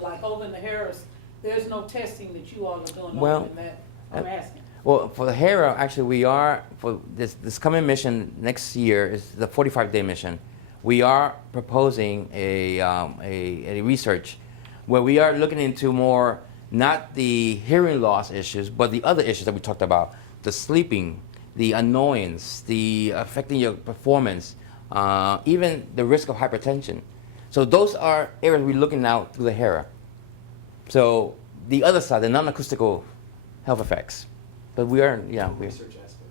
like over in the Harris, there's no testing that you all are doing Well, over in that, I'm asking. Well, for the Hera, actually, we are, for this coming mission next year is the 45-day mission. We are proposing a research where we are looking into more, not the hearing loss issues, but the other issues that we talked about, the sleeping, the annoyance, the affecting your performance, even the risk of hypertension. So those are areas we're looking now through the Hera. So the other side, the non-acoustical health effects. But we are, yeah. Research aspect.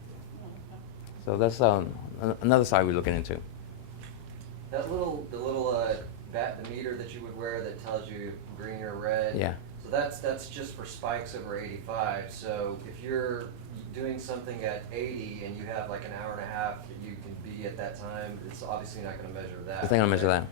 So that's another side we're looking into. The little the meter that you would wear that tells you green or red. Yeah. So that's just for spikes over 85. So if you're doing something at 80 and you have like an hour and a half that you can be at that time, it's obviously not going to measure that. It's not going to measure that.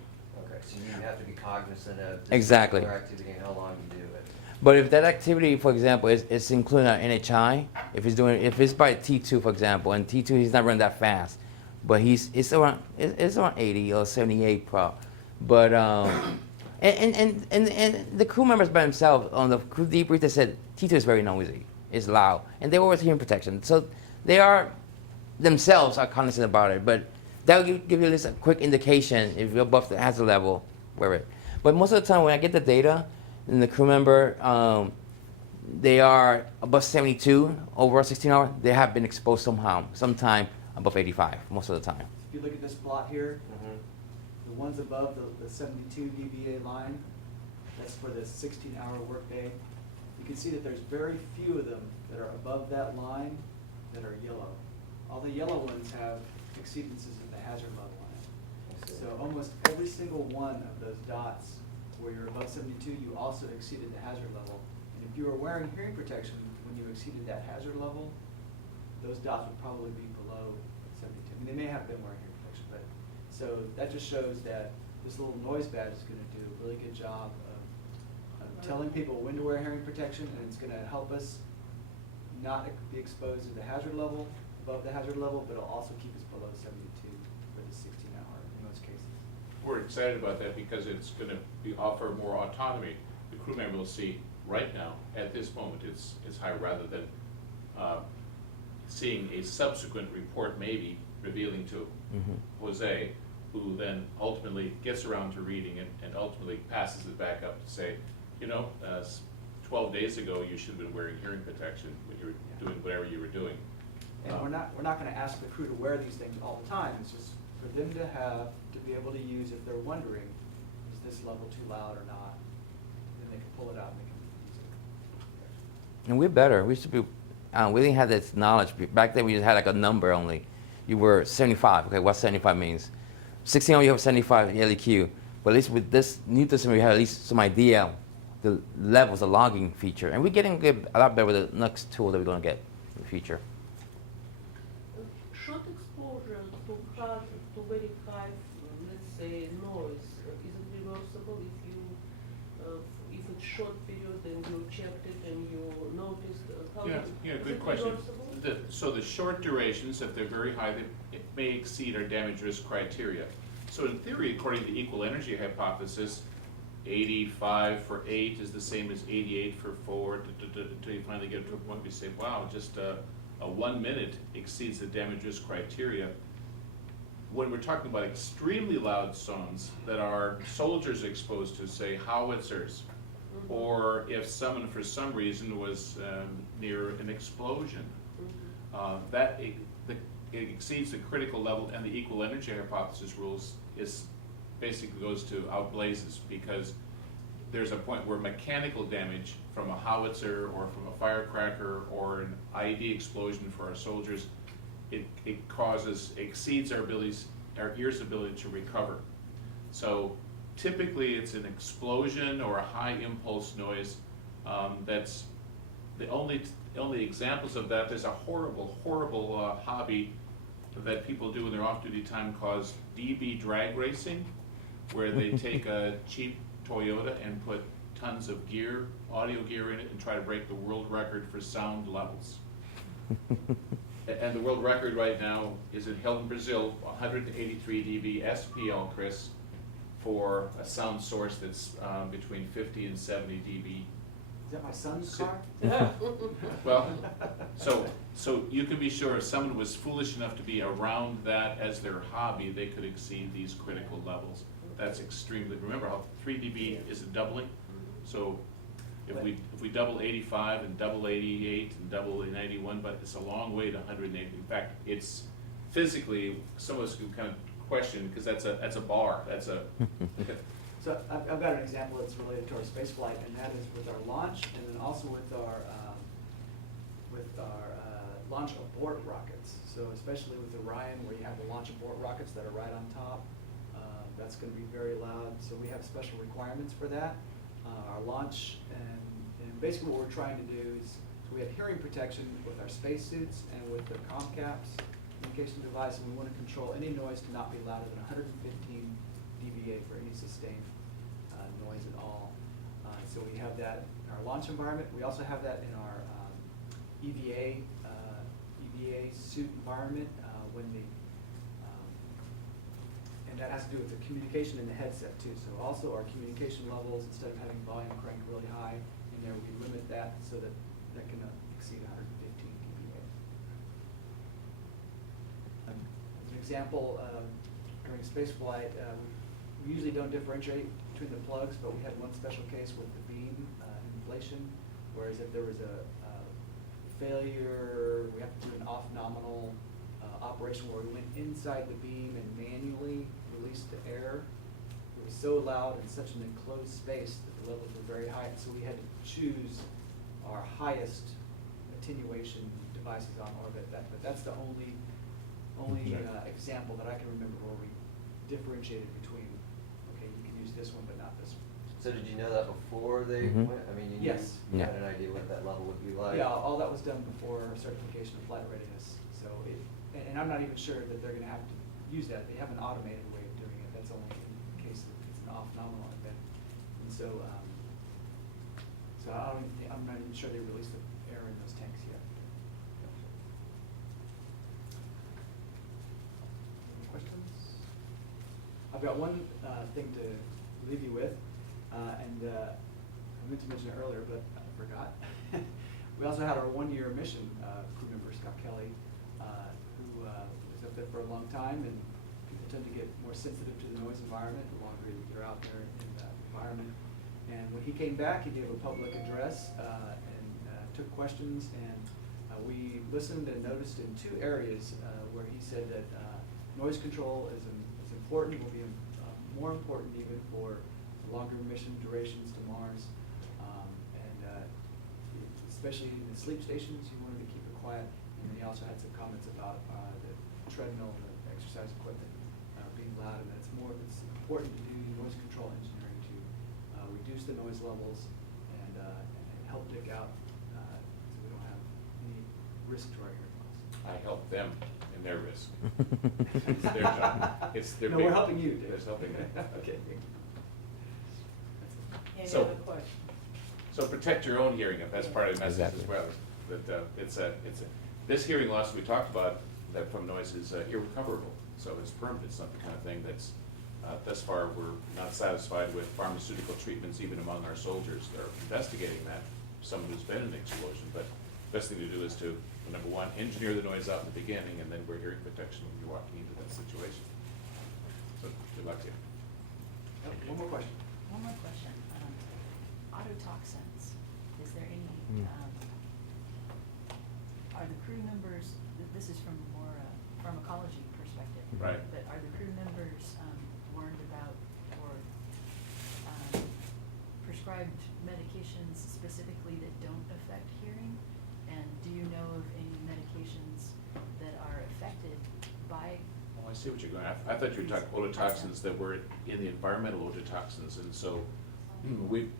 Okay, so you have to be cognizant of this Exactly. particular activity and how long you do it. But if that activity, for example, is including our NHI, if it's by T2, for example, and T2 he's not running that fast, but it's around 80 or 78 pro. But and the crew members by themselves on the crew debrief, they said T2 is very noisy, it's loud, and they were always hearing protection. So they are themselves are cognizant about it. But that will give you just a quick indication if you're above the hazard level, wear it. But most of the time when I get the data, and the crew member, they are above 72 over 16 hours. They have been exposed sometime above 85 most of the time. If you look at this plot here, Mm-hmm. the ones above the 72 dBA line, that's for the 16-hour workday. You can see that there's very few of them that are above that line that are yellow. All the yellow ones have exceedances of the hazard level on it. So almost every single one of those dots where you're above 72, you also exceeded the hazard level. And if you were wearing hearing protection when you exceeded that hazard level, those dots would probably be below 72. mean, they may have been wearing hearing protection, but, so that just shows that this little noise badge is gonna do a really good job of telling people when to wear hearing protection, and it's gonna help us not be exposed to the hazard level, above the hazard level, but it'll also keep us below 72 for the 16-hour in most cases. We're excited about that because it's gonna offer more autonomy. The crew member will see right now, at this moment, it's high, rather than seeing a subsequent report maybe revealing to Jose, who then ultimately gets around to reading it and ultimately passes it back up to say, 12 days ago, you should have been wearing hearing protection when you were doing whatever you were doing. And we're not gonna ask the crew to wear these things all the time, it's just for them to be able to use, if they're wondering, is this level too loud or not, then they can pull it out and they can use it. And we're better. We used to be, we didn't have this knowledge. Back then we just had like a number only. You were 75. Okay, what 75 means? 16, you have 75 LEQ. But at least with this new system, we have at least some idea the levels, the logging feature. And we're getting a lot better with the next tool that we're going to get in the future. Short exposure to hard, to very high, let's say, noise, is it reversible if it's short period and you checked it and you noticed how Yeah, is good it question. reversible? So the short durations, if they're very high, it may exceed our damage risk criteria. So in theory, according to the equal energy hypothesis, 85 for 8 is the same as 88 for 4, until you finally get to a point where you say, wow, just a 1 minute exceeds the damage risk criteria. When we're talking about extremely loud sounds that our soldiers exposed to, say, howitzers, or if someone for some reason was near an explosion, it exceeds the critical level, and the equal energy hypothesis rules basically goes to outblazes, because there's a point where mechanical damage from a howitzer or from a firecracker or an IED explosion for our soldiers, it exceeds our ear's ability to recover. So typically it's an explosion or a high impulse noise. That's the only examples of that. There's a horrible hobby that people do in their off-duty time called DB drag racing, where they take a cheap Toyota and put tons of audio gear in it, and try to break the world record for sound levels. And the world record right now is held in Brazil, 183 dB SPL, Chris, for a sound source that's between 50 and 70 dB. Is that my son's So- car? Well, so you can be sure if someone was foolish enough to be around that as their hobby, they could exceed these critical levels. That's extremely, remember how 3 dB is a doubling? So if we double 85 and double 88 and double 91, but it's a long way to 180. In fact, it's physically, some of us can kind of question, because that's a bar, that's a. So I've got an example that's related to our space flight, and that is with our launch, and then also with our launch abort rockets. So especially with the Orion, where you have the launch abort rockets that are right on top, that's going to be very loud. So we have special requirements for that. Our launch, and basically what we're trying to do is, so we have hearing protection with our spacesuits and with the comm caps, communication device, and we want to control any noise to not be louder than 115 dBA for any sustained noise at all. So we have that in our launch environment. We also have that in our EVA suit environment when and that has to do with the communication in the headset too. So also our communication levels, instead of having volume cranked really high in there, we limit that so that that can exceed 115 dBA. As an example, during spaceflight, we usually don't differentiate between the plugs, but we had one special case with the beam inflation, whereas if there was a failure, we have to do an off-nominal operation where we went inside the beam and manually released the air. It was so loud in such an enclosed space that the levels were very high, so we had to choose our highest attenuation devices on orbit. But that's the only example that I can remember where we differentiated between, okay, you can use this one but not this one. So did you know that before they Mhm. went? I mean, you Yes. knew, you had an idea what that level would be like? Yeah, all that was done before certification of flight readiness. So and I'm not even sure that they're gonna have to use that. They have an automated way of doing it. That's only in case it's an off-nominal event. And so, so I'm not even sure they released the air in those tanks yet. Any questions? I've got one thing to leave you with, and I meant to mention it earlier, but I forgot. We also had our one-year mission crew member, Scott Kelly, who was up there for a long time, and people tend to get more sensitive to the noise environment the longer they're out there in that environment. And when he came back, he gave a public address and took questions, and we listened and noticed in 2 areas where he said that noise control is important, will be more important even for longer mission durations to Mars. Especially in the sleep stations, you wanted to keep it quiet. And then he also had some comments about the treadmill, the exercise equipment being loud, and that it's important to do noise control engineering to reduce the noise levels and help dig out so we don't have any risk to our hearing loss. I help them in their risk. It's their job. It's their No, big- we're helping you, Dave. It's helping them. Okay. Any So- other questions? So protect your own hearing, if that's part of the message as Exactly. well. That this hearing loss we talked about that from noise is irrecoverable. So it's permanent. It's not the kind of thing that's, thus far, we're not satisfied with pharmaceutical treatments even among our soldiers. They're investigating that, someone who's been in an explosion. But best thing to do is to, number one, engineer the noise out in the beginning, and then we're hearing protection when you're walking into that situation. So good luck to you. One more question. One more question. Autotoxins, is there any, are the crew members, this is from more pharmacology perspective. Right. But are the crew members warned about or prescribed medications specifically that don't affect hearing? And do you know of any medications that are affected by? Oh, I see what you're going at. I thought you were talking ototoxins that were in the environmental ototoxins, and so we've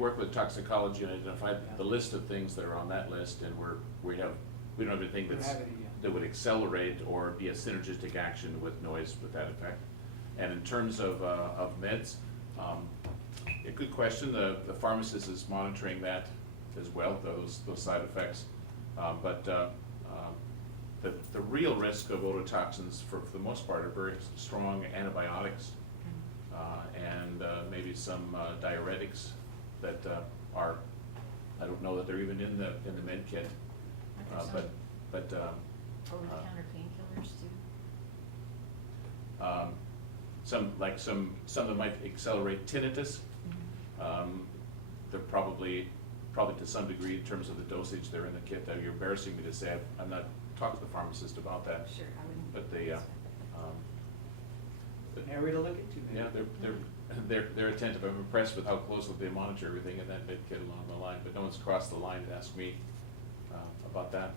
worked with toxicology and identified the list of things that are on that list, and we don't have anything We don't that's, have any yet. that would accelerate or be a synergistic action with noise with that effect. And in terms of meds, a good question. The pharmacist is monitoring that as well, those side effects. But the real risk of ototoxins, for the most part, are very strong antibiotics and maybe some diuretics that are, I don't know that they're even in the med kit. Aren't there But over-the-counter painkillers too? some that might accelerate tinnitus. They're probably to some degree in terms of the dosage they're in the kit. You're embarrassing me to say, I'm not talking to the pharmacist about that. Sure, I wouldn't. But they, An area to look into, maybe. yeah, they're attentive. I'm impressed with how closely they monitor everything in that med kit along the line, but no one's crossed the line to ask me about that.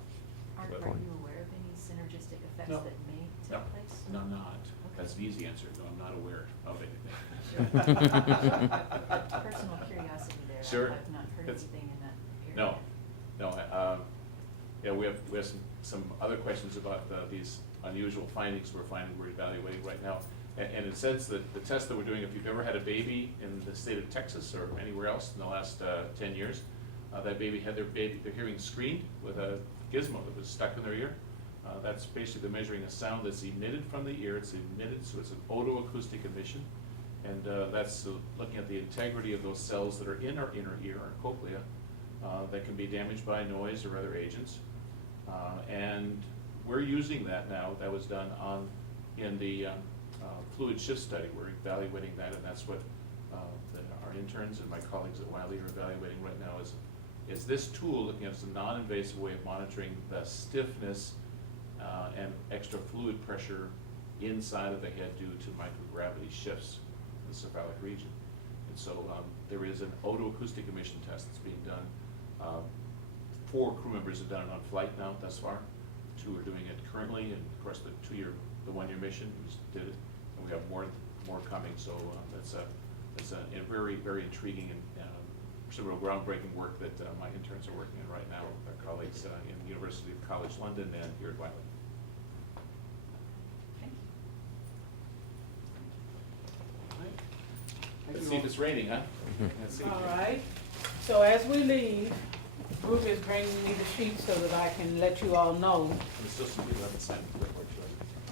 Are But- you aware of any synergistic effects No. that may No, take place? no, I'm not. Okay. That's an easy answer. No, I'm not aware of anything. Sure. Personal curiosity there. Sure. I've not heard It's- anything in that area. No. Yeah, we have some other questions about these unusual findings we're evaluating right now. And in a sense, that the test that we're doing, if you've ever had a baby in the state of Texas or anywhere else in the last 10 years, that baby had their hearing screened with a gizmo that was stuck in their ear. That's basically measuring a sound that's emitted from the ear. It's emitted, so it's an otoacoustic emission. And that's looking at the integrity of those cells that are in our inner ear, our cochlea, that can be damaged by noise or other agents. And we're using that now. That was done in the fluid shift study. We're evaluating that, and that's what our interns and my colleagues at Wiley are evaluating right now is this tool looking at a non-invasive way of monitoring the stiffness and extra fluid pressure inside of the head due to microgravity shifts in the cephalic region. And so there is an otoacoustic emission test that's being done. 4 crew members have done it on flight now thus far. 2 are doing it currently, and of course the 1-year mission we just did it, and we have more coming. So that's a very, very intriguing and some real groundbreaking work that my interns are working on right now with our colleagues in the University of College London and here at Wiley. Let's see if it's raining, huh? Let's see. All right, so as we leave, Brooke is bringing me the sheet so that I can let you all know. There's still some people that haven't signed the clipboard,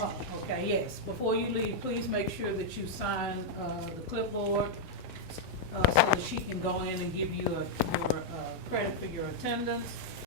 Oh, okay, yes, before you leave, please make sure that you sign, the clipboard, so that she can go in and give you your credit for your attendance.